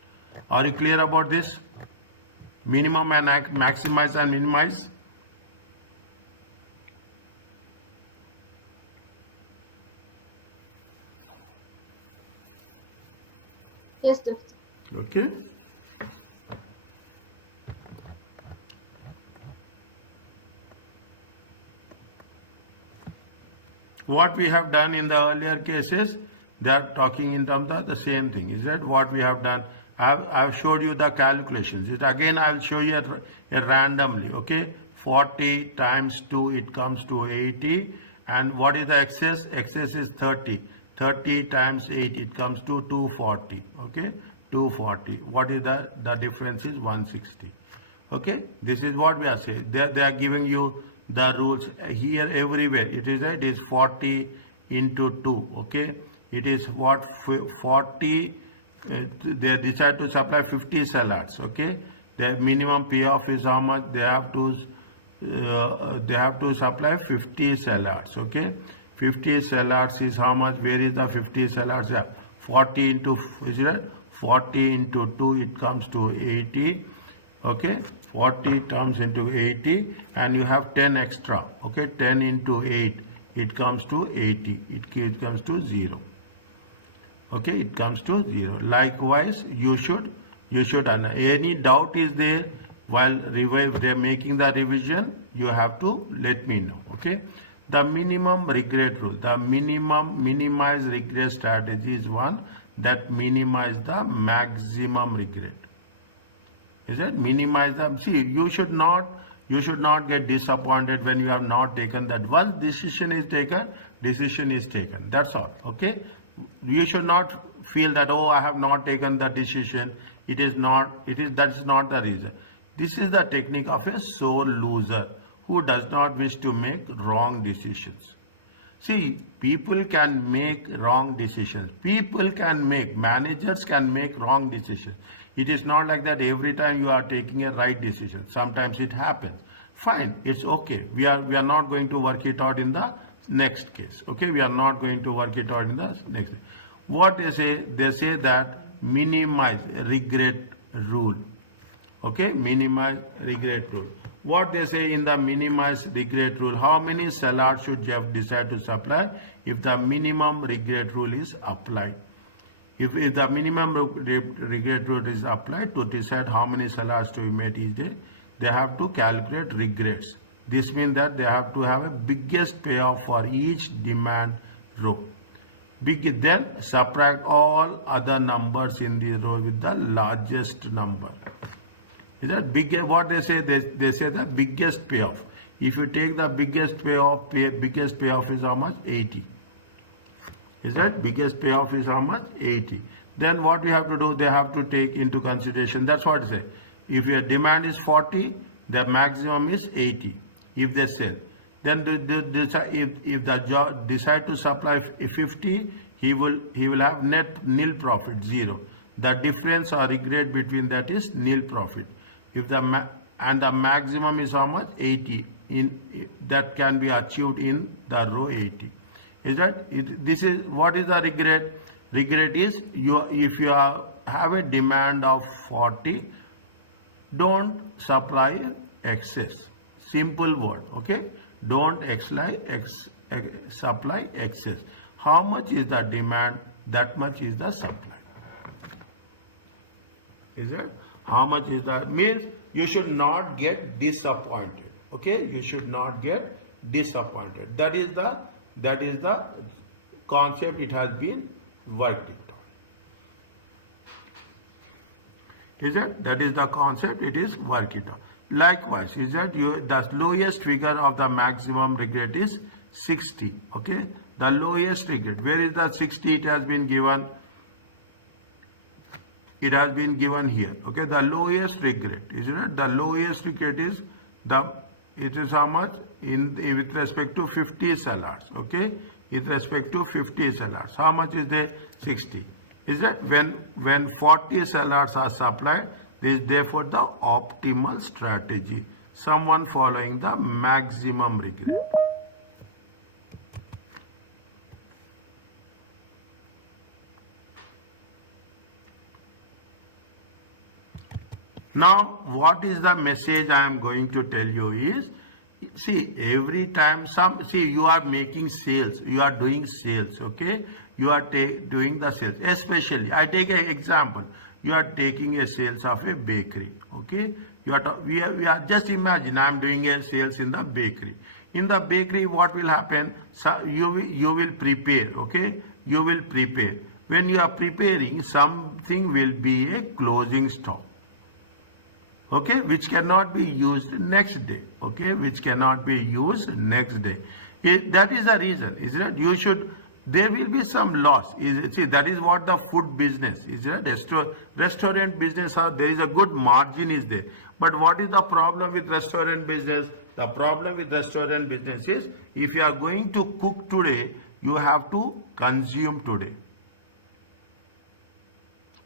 Are you clear about this? Minimum and maximize and minimize. Yes, doctor. Okay. What we have done in the earlier cases, they are talking in terms of the same thing. Is that what we have done? I've showed you the calculations. Again, I will show you randomly. Okay, 40 times 2, it comes to 80. And what is the excess? Excess is 30. 30 times 8, it comes to 240. Okay, 240. What is the difference is 160. Okay, this is what we are saying. They are giving you the rules here everywhere. It is 40 into 2. Okay, it is what 40. They decide to supply 50 salads. Okay, their minimum payoff is how much they have to supply 50 salads. Okay, 50 salads is how much? Where is the 50 salads? Yeah, 40 into, is it 40 into 2, it comes to 80. Okay, 40 comes into 80, and you have 10 extra. Okay, 10 into 8, it comes to 80. It comes to 0. Okay, it comes to 0. Likewise, you should any doubt is there while they're making the revision, you have to let me know. Okay, the minimum regret rule, the minimize regret strategy is one that minimize the maximum regret. Is it minimize them? See, you should not get disappointed when you have not taken that. Once decision is taken. That's all. Okay, you should not feel that, oh, I have not taken the decision. That is not the reason. This is the technique of a sore loser who does not wish to make wrong decisions. See, people can make wrong decisions. Managers can make wrong decisions. It is not like that every time you are taking a right decision. Sometimes it happens. Fine, it's okay. We are not going to work it out in the next case. Okay, we are not going to work it out in the next case. What they say that minimize regret rule. Okay, minimize regret rule. What they say in the minimize regret rule, how many salads should Jeff decide to supply if the minimum regret rule is applied? If the minimum regret rule is applied to decide how many salads to be made each day, they have to calculate regrets. This means that they have to have a biggest payoff for each demand row. Then subtract all other numbers in the row with the largest number. Is that big? What they say? They say the biggest payoff. If you take the biggest payoff is how much? 80. Is that biggest payoff is how much? 80. Then what we have to do? They have to take into consideration. That's what I say. If your demand is 40, the maximum is 80. If they sell, then if the job decide to supply 50, he will have net nil profit, 0. The difference or regret between that is nil profit. If the maximum is how much? 80. That can be achieved in the row 80. Is that this is what is the regret? Regret is if you have a demand of 40, don't supply excess. Simple word. Okay, don't supply excess. How much is the demand? That much is the supply. Is it? How much is that? Means you should not get disappointed. Okay, you should not get disappointed. That is the concept. It has been worked it on. Is it? That is the concept. It is worked it on. Likewise, is that the lowest figure of the maximum regret is 60. Okay, The lowest regret. Where is the 60? It has been given. It has been given here. Okay, the lowest regret, isn't it? The lowest regret is it is how much with respect to 50 sellers. Okay, with respect to 50 sellers, how much is there? 60. Is that when 40 sellers are supplied, this is therefore the optimal strategy. Someone following the maximum regret. Now, what is the message I am going to tell you is, see, every time you are making sales, you are doing sales, okay? You are doing the sales. Especially, I take an example. You are taking a sales of a bakery, okay? We are just imagine I am doing a sales in the bakery. In the bakery, what will happen? So you will prepare, okay? You will prepare. When you are preparing, something will be a closing stock. Okay, which cannot be used next day. Okay, which cannot be used next day. That is the reason, isn't it? There will be some loss. See, that is what the food business is. Restaurant business, there is a good margin is there. But what is the problem with restaurant business? The problem with restaurant business is, if you are going to cook today, you have to consume today.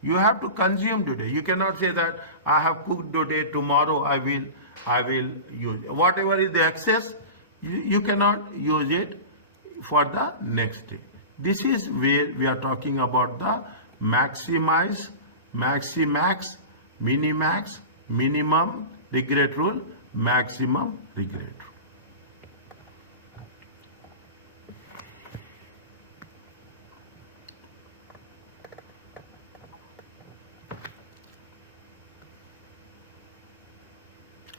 You have to consume today. You cannot say that I have cooked today, tomorrow I will use. Whatever is the excess, you cannot use it for the next day. This is where we are talking about the maximize, maximax, minimax, minimum regret rule, maximum regret rule.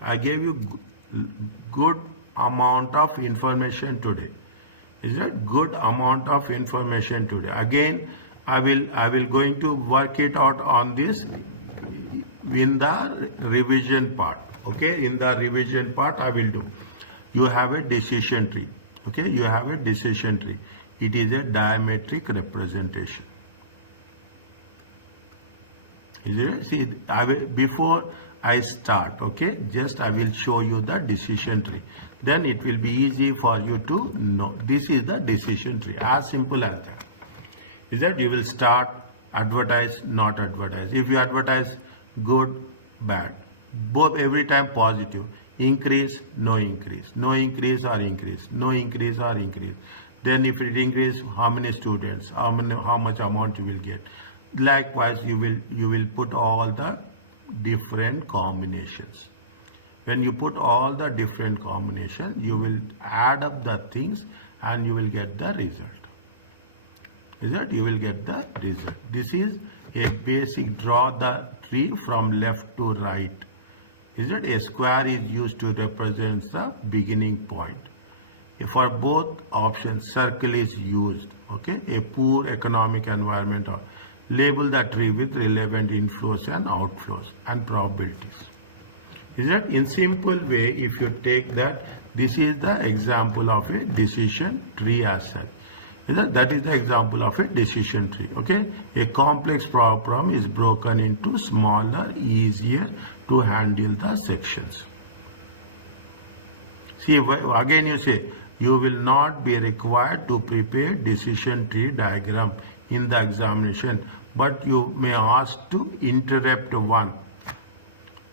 I gave you good amount of information today. Is that good amount of information today? Again, I will going to work it out on this in the revision part. Okay, in the revision part I will do. You have a decision tree. Okay, you have a decision tree. It is a diametric representation. Is it? See, before I start, okay, just I will show you the decision tree. Then it will be easy for you to know. This is the decision tree, as simple as that. Is that you will start, advertise, not advertise. If you advertise, good, bad. Both every time positive. Increase, no increase. No increase or increase. No increase or increase. Then if it increase, how many students, how much amount you will get. Likewise, you will put all the different combinations. When you put all the different combinations, you will add up the things and you will get the result. Is that you will get the result. This is a basic draw the tree from left to right. Is it? A square is used to represent the beginning point. For both options, circle is used. Okay, a poor economic environment. Label the tree with relevant inflows and outflows and probabilities. Is that in simple way? If you take that, this is the example of a decision tree as such. That is the example of a decision tree. Okay, a complex problem is broken into smaller, easier to handle the sections. See, again you say you will not be required to prepare decision tree diagram in the examination, but you may ask to interrupt one.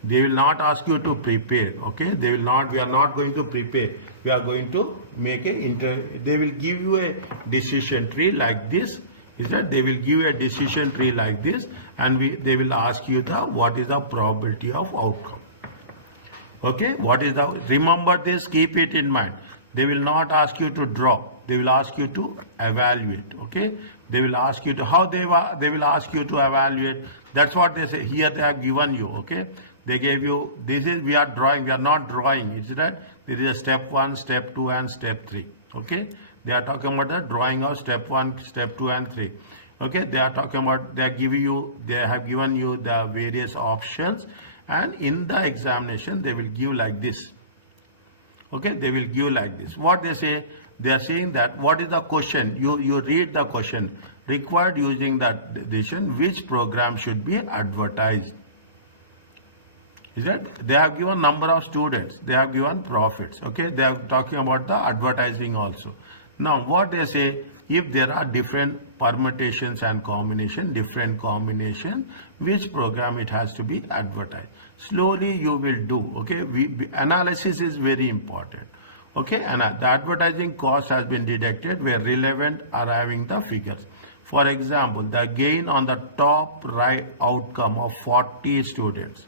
They will not ask you to prepare. Okay, they will not. We are not going to prepare. We are going to make they will give you a decision tree like this. Is that they will give you a decision tree like this, and they will ask you what is the probability of outcome. Okay, what is remember this, keep it in mind. They will not ask you to draw. They will ask you to evaluate. Okay, they will ask you to they will ask you to evaluate. That's what they say here. They have given you. Okay, they gave you we are drawing. We are not drawing. Is that there is a step 1, step 2, and step 3. Okay, they are talking about the drawing of step 1, step 2, and 3. Okay, they are talking about they have given you the various options, and in the examination they will give like this. Okay, they will give like this. What they say, they are saying that what is the question? You read the question. Required using that decision, which program should be advertised? Is that they have given number of students, they have given profits. Okay, they are talking about the advertising also. Now what they say, if there are different permutations and different combination, which program it has to be advertised? Slowly you will do. Okay, analysis is very important. Okay, and the advertising cost has been deducted where relevant, arriving the figures. For example, the gain on the top right outcome of 40 students,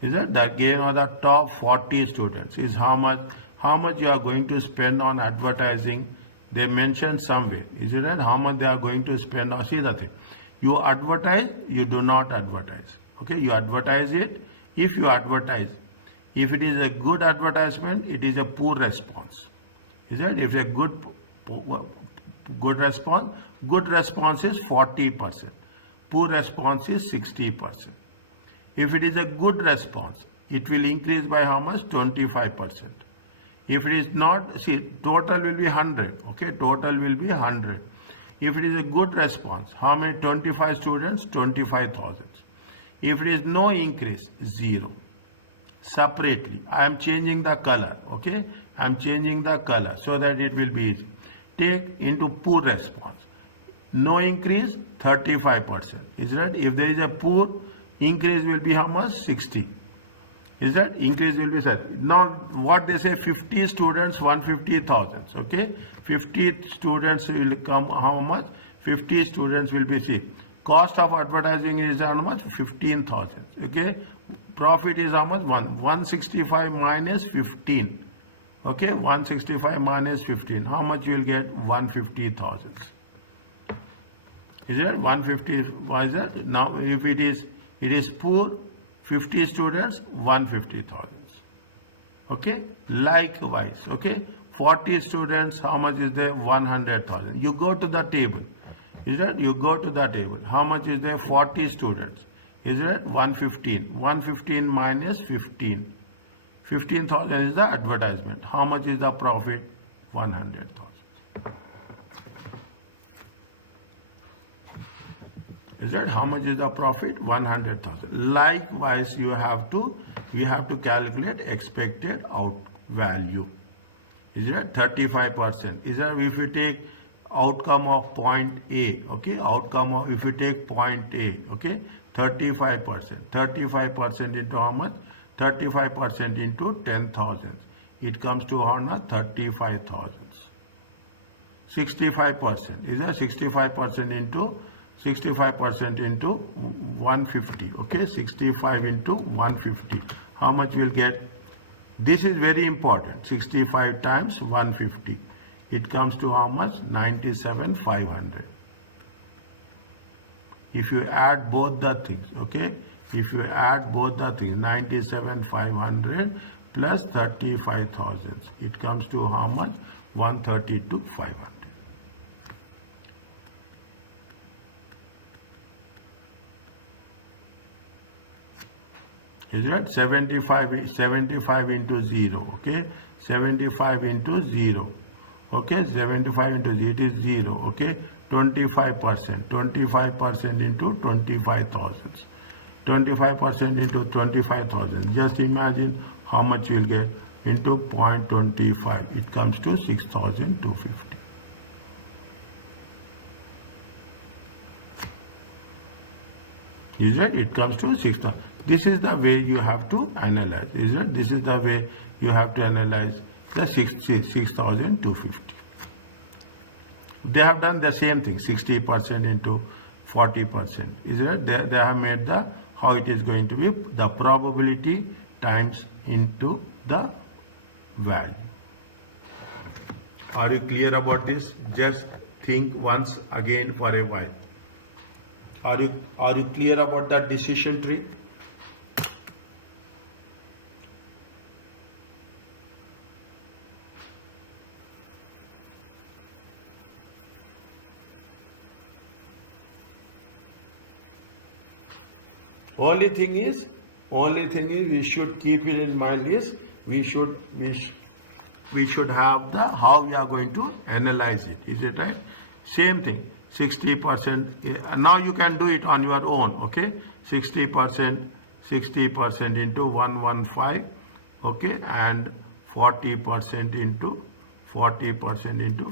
is it the gain on the top 40 students is how much you are going to spend on advertising. They mentioned somewhere, is it right? How much they are going to spend on, see the thing, you advertise, you do not advertise. Okay, you advertise it. If you advertise, if it is a good advertisement, it is a poor response. Is it? If it's a good response is 40%. Poor response is 60%. If it is a good response, it will increase by how much? 25%. If it is not, see, total will be 100. Okay, total will be 100. If it is a good response, how many? 25 students, 25,000. If it is no increase, 0. Separately, I am changing the color. Okay, I am changing the color so that it will be easy. Take into poor response. No increase, 35%. Is that? If there is a poor, increase will be how much? 60. Is that? Increase will be set. Now what they say, 50 students, 150,000. Okay, 50 students will come, how much? 50 students will be, see, cost of advertising is how much? 15,000. Okay, profit is how much? 165 minus 15. Okay, 165 minus 15. How much you will get? 150,000. Is it 150? Why is that? Now if it is poor, 50 students, 150,000. Okay, likewise. Okay, 40 students, how much is there? 100,000. You go to the table. Is that? You go to the table. How much is there? 40 students. Is it? 115. 115 minus 15. 15,000 is the advertisement. How much is the profit? 100,000. Is that? How much is the profit? 100,000. Likewise, we have to calculate expected out value. Is that? 35%. Is that? If you take outcome of point A, okay, outcome of, if you take point A, okay, 35%. 35% into how much? 35% into 10,000. It comes to how much? 35,000. 65%. Is that? 65% into 150. Okay, 65 into 150. How much you will get? This is very important. 65 times 150. It comes to how much? 97,500. If you add both the things, okay, if you add both the things, 97,500 plus 35,000, it comes to how much? 132,500. Is that? 75 into 0, okay, 75 into 0, okay, 75 into 0, it is 0, okay, 25% into 25,000, 25% into 25,000, just imagine how much you will get into 0.25, it comes to 6,250. Is that? It comes to 6,000. This is the way you have to analyze. Is it? This is the way you have to analyze the 6,250. They have done the same thing, 60% into 40%. Is it? They have made the, how it is going to be, the probability times into the value. Are you clear about this? Just think once again for a while. Are you clear about that decision tree? Only thing is we should keep it in mind is we should we should have the how we are going to analyze it. Is it right? Same thing. 60%. Now you can do it on your own. Okay. 60%. 60% into 115. Okay, and 40% into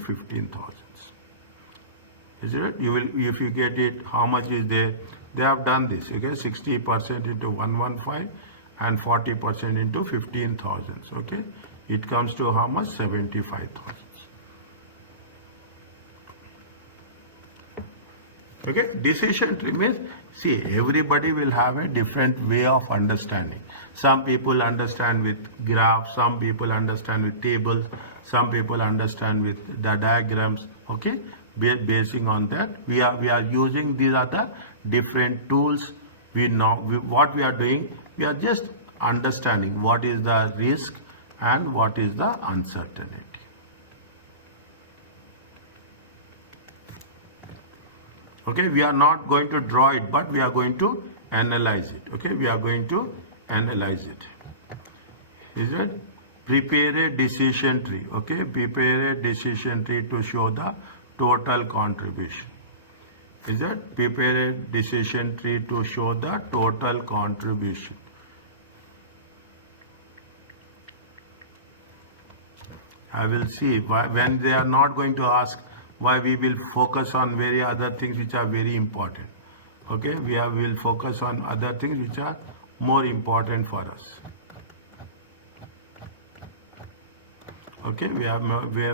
15,000. Is it? You will, if you get it, how much is there? They have done this. Okay, 60% into 115 and 40% into 15,000. Okay, it comes to how much? 75,000. Okay, decision tree means, see, everybody will have a different way of understanding. Some people understand with graphs, some people understand with tables, some people understand with the diagrams. Okay, basing on that, we are using, these are the different tools. We know what we are doing. We are just understanding what is the risk and what is the uncertainty. Okay, we are not going to draw it, but we are going to analyze it. Okay, we are going to analyze it. Is it? Prepare a decision tree. Okay, prepare a decision tree to show the total contribution. Is it? Prepare a decision tree to show the total contribution. I will see when they are not going to ask, why we will focus on very other things which are very important. Okay, will focus on other things which are more important for us. Okay, we are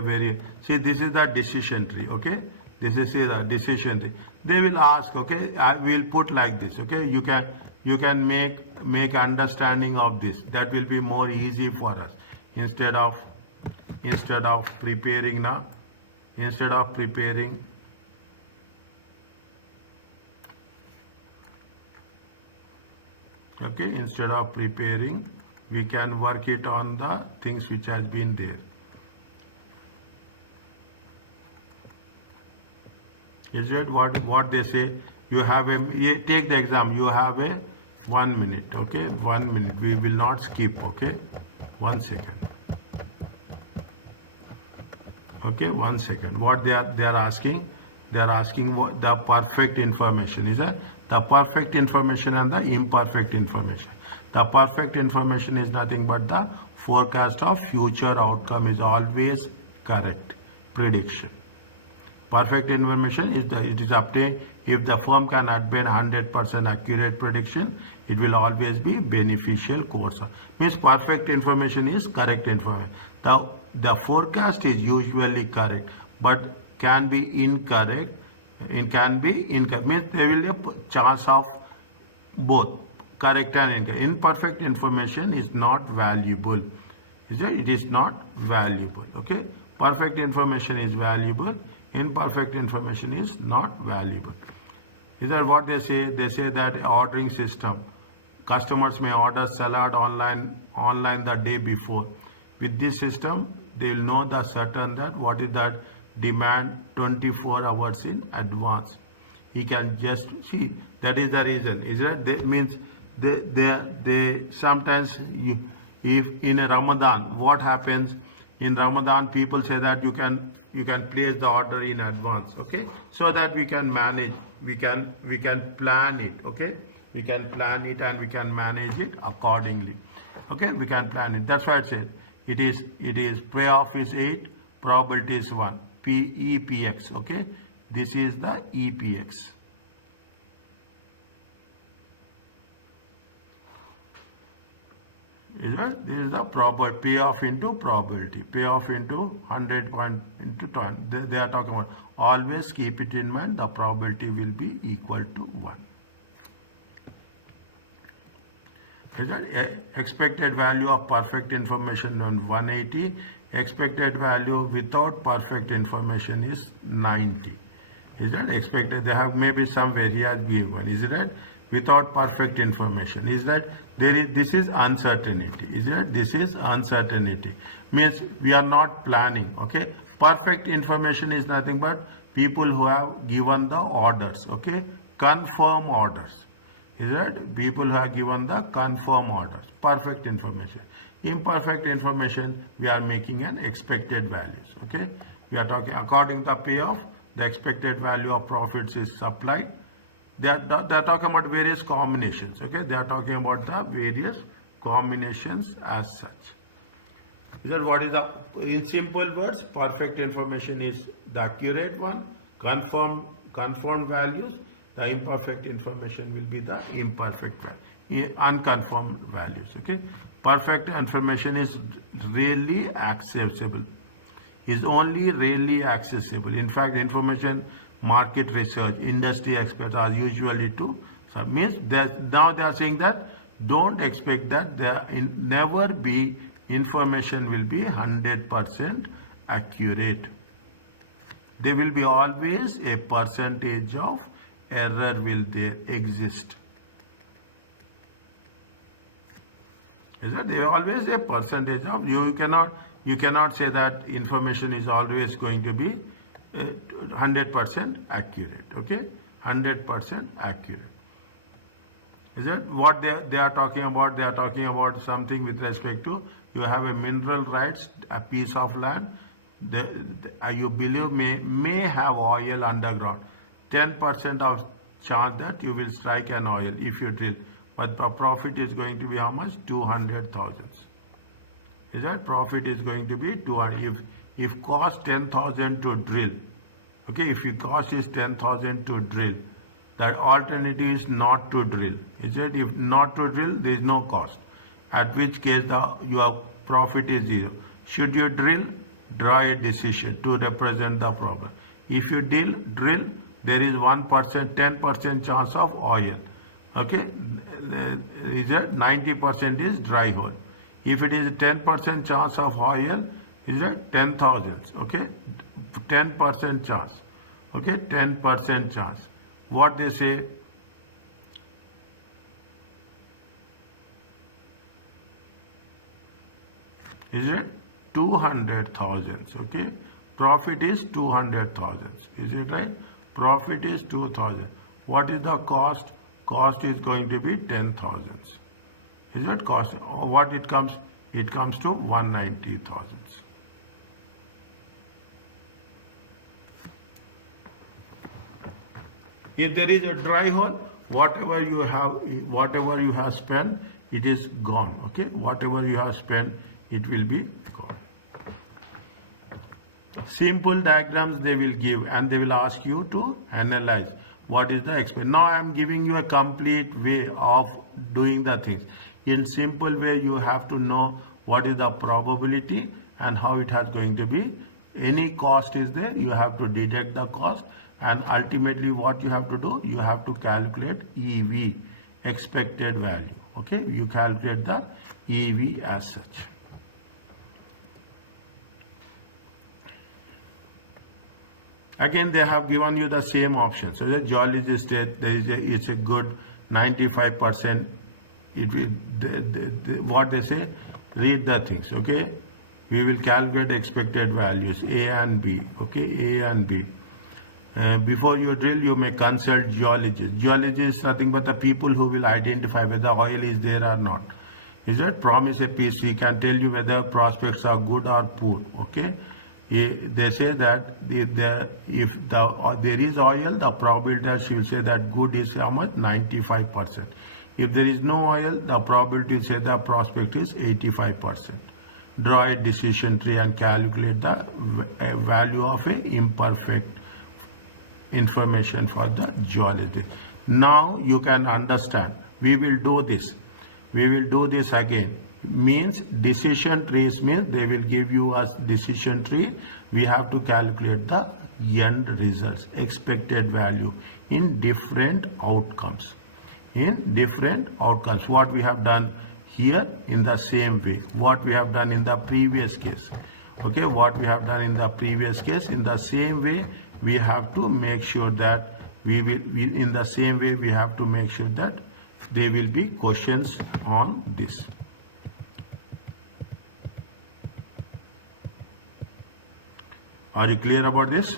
very, see, this is the decision tree. Okay, this is the decision tree. They will ask. Okay, I will put like this. Okay, you can make understanding of this. That will be more easy for us instead of preparing now. Instead of preparing, okay, instead of preparing, we can work it on the things which has been there. Is it what they say? You have take the exam. You have a 1 minute. Okay, 1 minute. We will not skip. Okay, 1 second. Okay, 1 second. What they are asking? They are asking what the perfect information is. The perfect information and the imperfect information. The perfect information is nothing but the forecast of future outcome is always correct. Prediction. Perfect information is it is obtained if the firm can obtain 100% accurate prediction. It will always be beneficial course. Means perfect information is correct information. The forecast is usually correct, but can be incorrect. It can be incorrect. Means there will be a chance of both correct and incorrect. Imperfect information is not valuable. Is it? It is not valuable. Okay. Perfect information is valuable. Imperfect information is not valuable. Is that what they say? They say that ordering system. Customers may order salad online the day before. With this system, they will know the certain that what is that demand 24 hours in advance. He can just see. That is the reason. Is that they means they sometimes if in a Ramadan, what happens in Ramadan? People say that you can place the order in advance. Okay, so that we can manage. We can plan it. Okay, we can plan it and we can manage it accordingly. Okay, we can plan it. That's why I said. It is payoff is 8, probability is 1. EPX. Okay, this is the EPX. Is that this is the payoff into probability. Payoff into 100 point into 10. They are talking about always keep it in mind. The probability will be equal to 1. Is that expected value of perfect information on 180? Expected value without perfect information is 90. Is that expected? They have maybe somewhere he has given. Is that without perfect information? Is that this is uncertainty? Is that this is uncertainty? Means we are not planning. Okay. Perfect information is nothing but people who have given the orders. Okay. Confirm orders. Is that people who have given the confirm orders? Perfect information. Imperfect information, we are making an expected values. Okay, we are talking according to the payoff, the expected value of profits is supplied. They are talking about various combinations. Okay, they are talking about the various combinations as such. Is that what is the, in simple words, perfect information is the accurate one, confirmed values. The imperfect information will be the imperfect value, unconfirmed values. Okay, perfect information is rarely accessible. Is only rarely accessible. In fact, information market research industry experts are usually to, so means now they are saying that don't expect that there never be information will be 100% accurate. There will be always a percentage of error will there exist. Is that there always a percentage of, you cannot say that information is always going to be 100% accurate. Okay, 100% accurate. Is that what they are talking about? They are talking about something with respect to, you have a mineral rights, a piece of land, you believe may have oil underground. 10% of chance that you will strike an oil if you drill, but the profit is going to be how much? 200,000. Is that profit is going to be 200? If cost 10,000 to drill, okay, if your cost is 10,000 to drill, that alternative is not to drill. Is it? If not to drill, there is no cost. At which case your profit is zero. Should you drill? Draw a decision to represent the problem. If you drill, there is 1%, 10% chance of oil. Okay, is it 90% is dry hole. If it is 10% chance of oil, is it 10,000? Okay, 10% chance. Okay, 10% chance. What they say? Is it 200,000? Okay, profit is 200,000. Is it right? Profit is 2,000. What is the cost? Cost is going to be 10,000. Is it cost? What it comes? It comes to 190,000. If there is a dry hole, whatever you have spent, it is gone. Okay, whatever you have spent, it will be gone. Simple diagrams they will give, and they will ask you to analyze what is the expense. Now I am giving you a complete way of doing the things. In simple way, you have to know what is the probability and how it has going to be. Any cost is there, you have to deduct the cost, and ultimately what you have to do, you have to calculate EV, expected value. Okay, you calculate the EV as such. Again, they have given you the same option. So the geologist said it's a good 95%. It will, what they say, read the things. Okay, we will calculate expected values A and B. Okay, A and B. Before you drill, you may consult geologists. Geologists is nothing but the people who will identify whether oil is there or not. Is it? Promise a piece, he can tell you whether prospects are good or poor. Okay. They say that if there is oil, the probability, she will say that good is how much? 95%. If there is no oil, the probability will say the prospect is 85%. Draw a decision tree and calculate the value of a imperfect information for the geologist. Now you can understand. We will do this. We will do this again. Means decision trees means they will give you a decision tree. We have to calculate the end results, expected value in different outcomes. In different outcomes. What we have done here in the same way. What we have done in the previous case. Okay, what we have done in the previous case, in the same way we have to make sure that in the same way we have to make sure that there will be questions on this. Are you clear about this?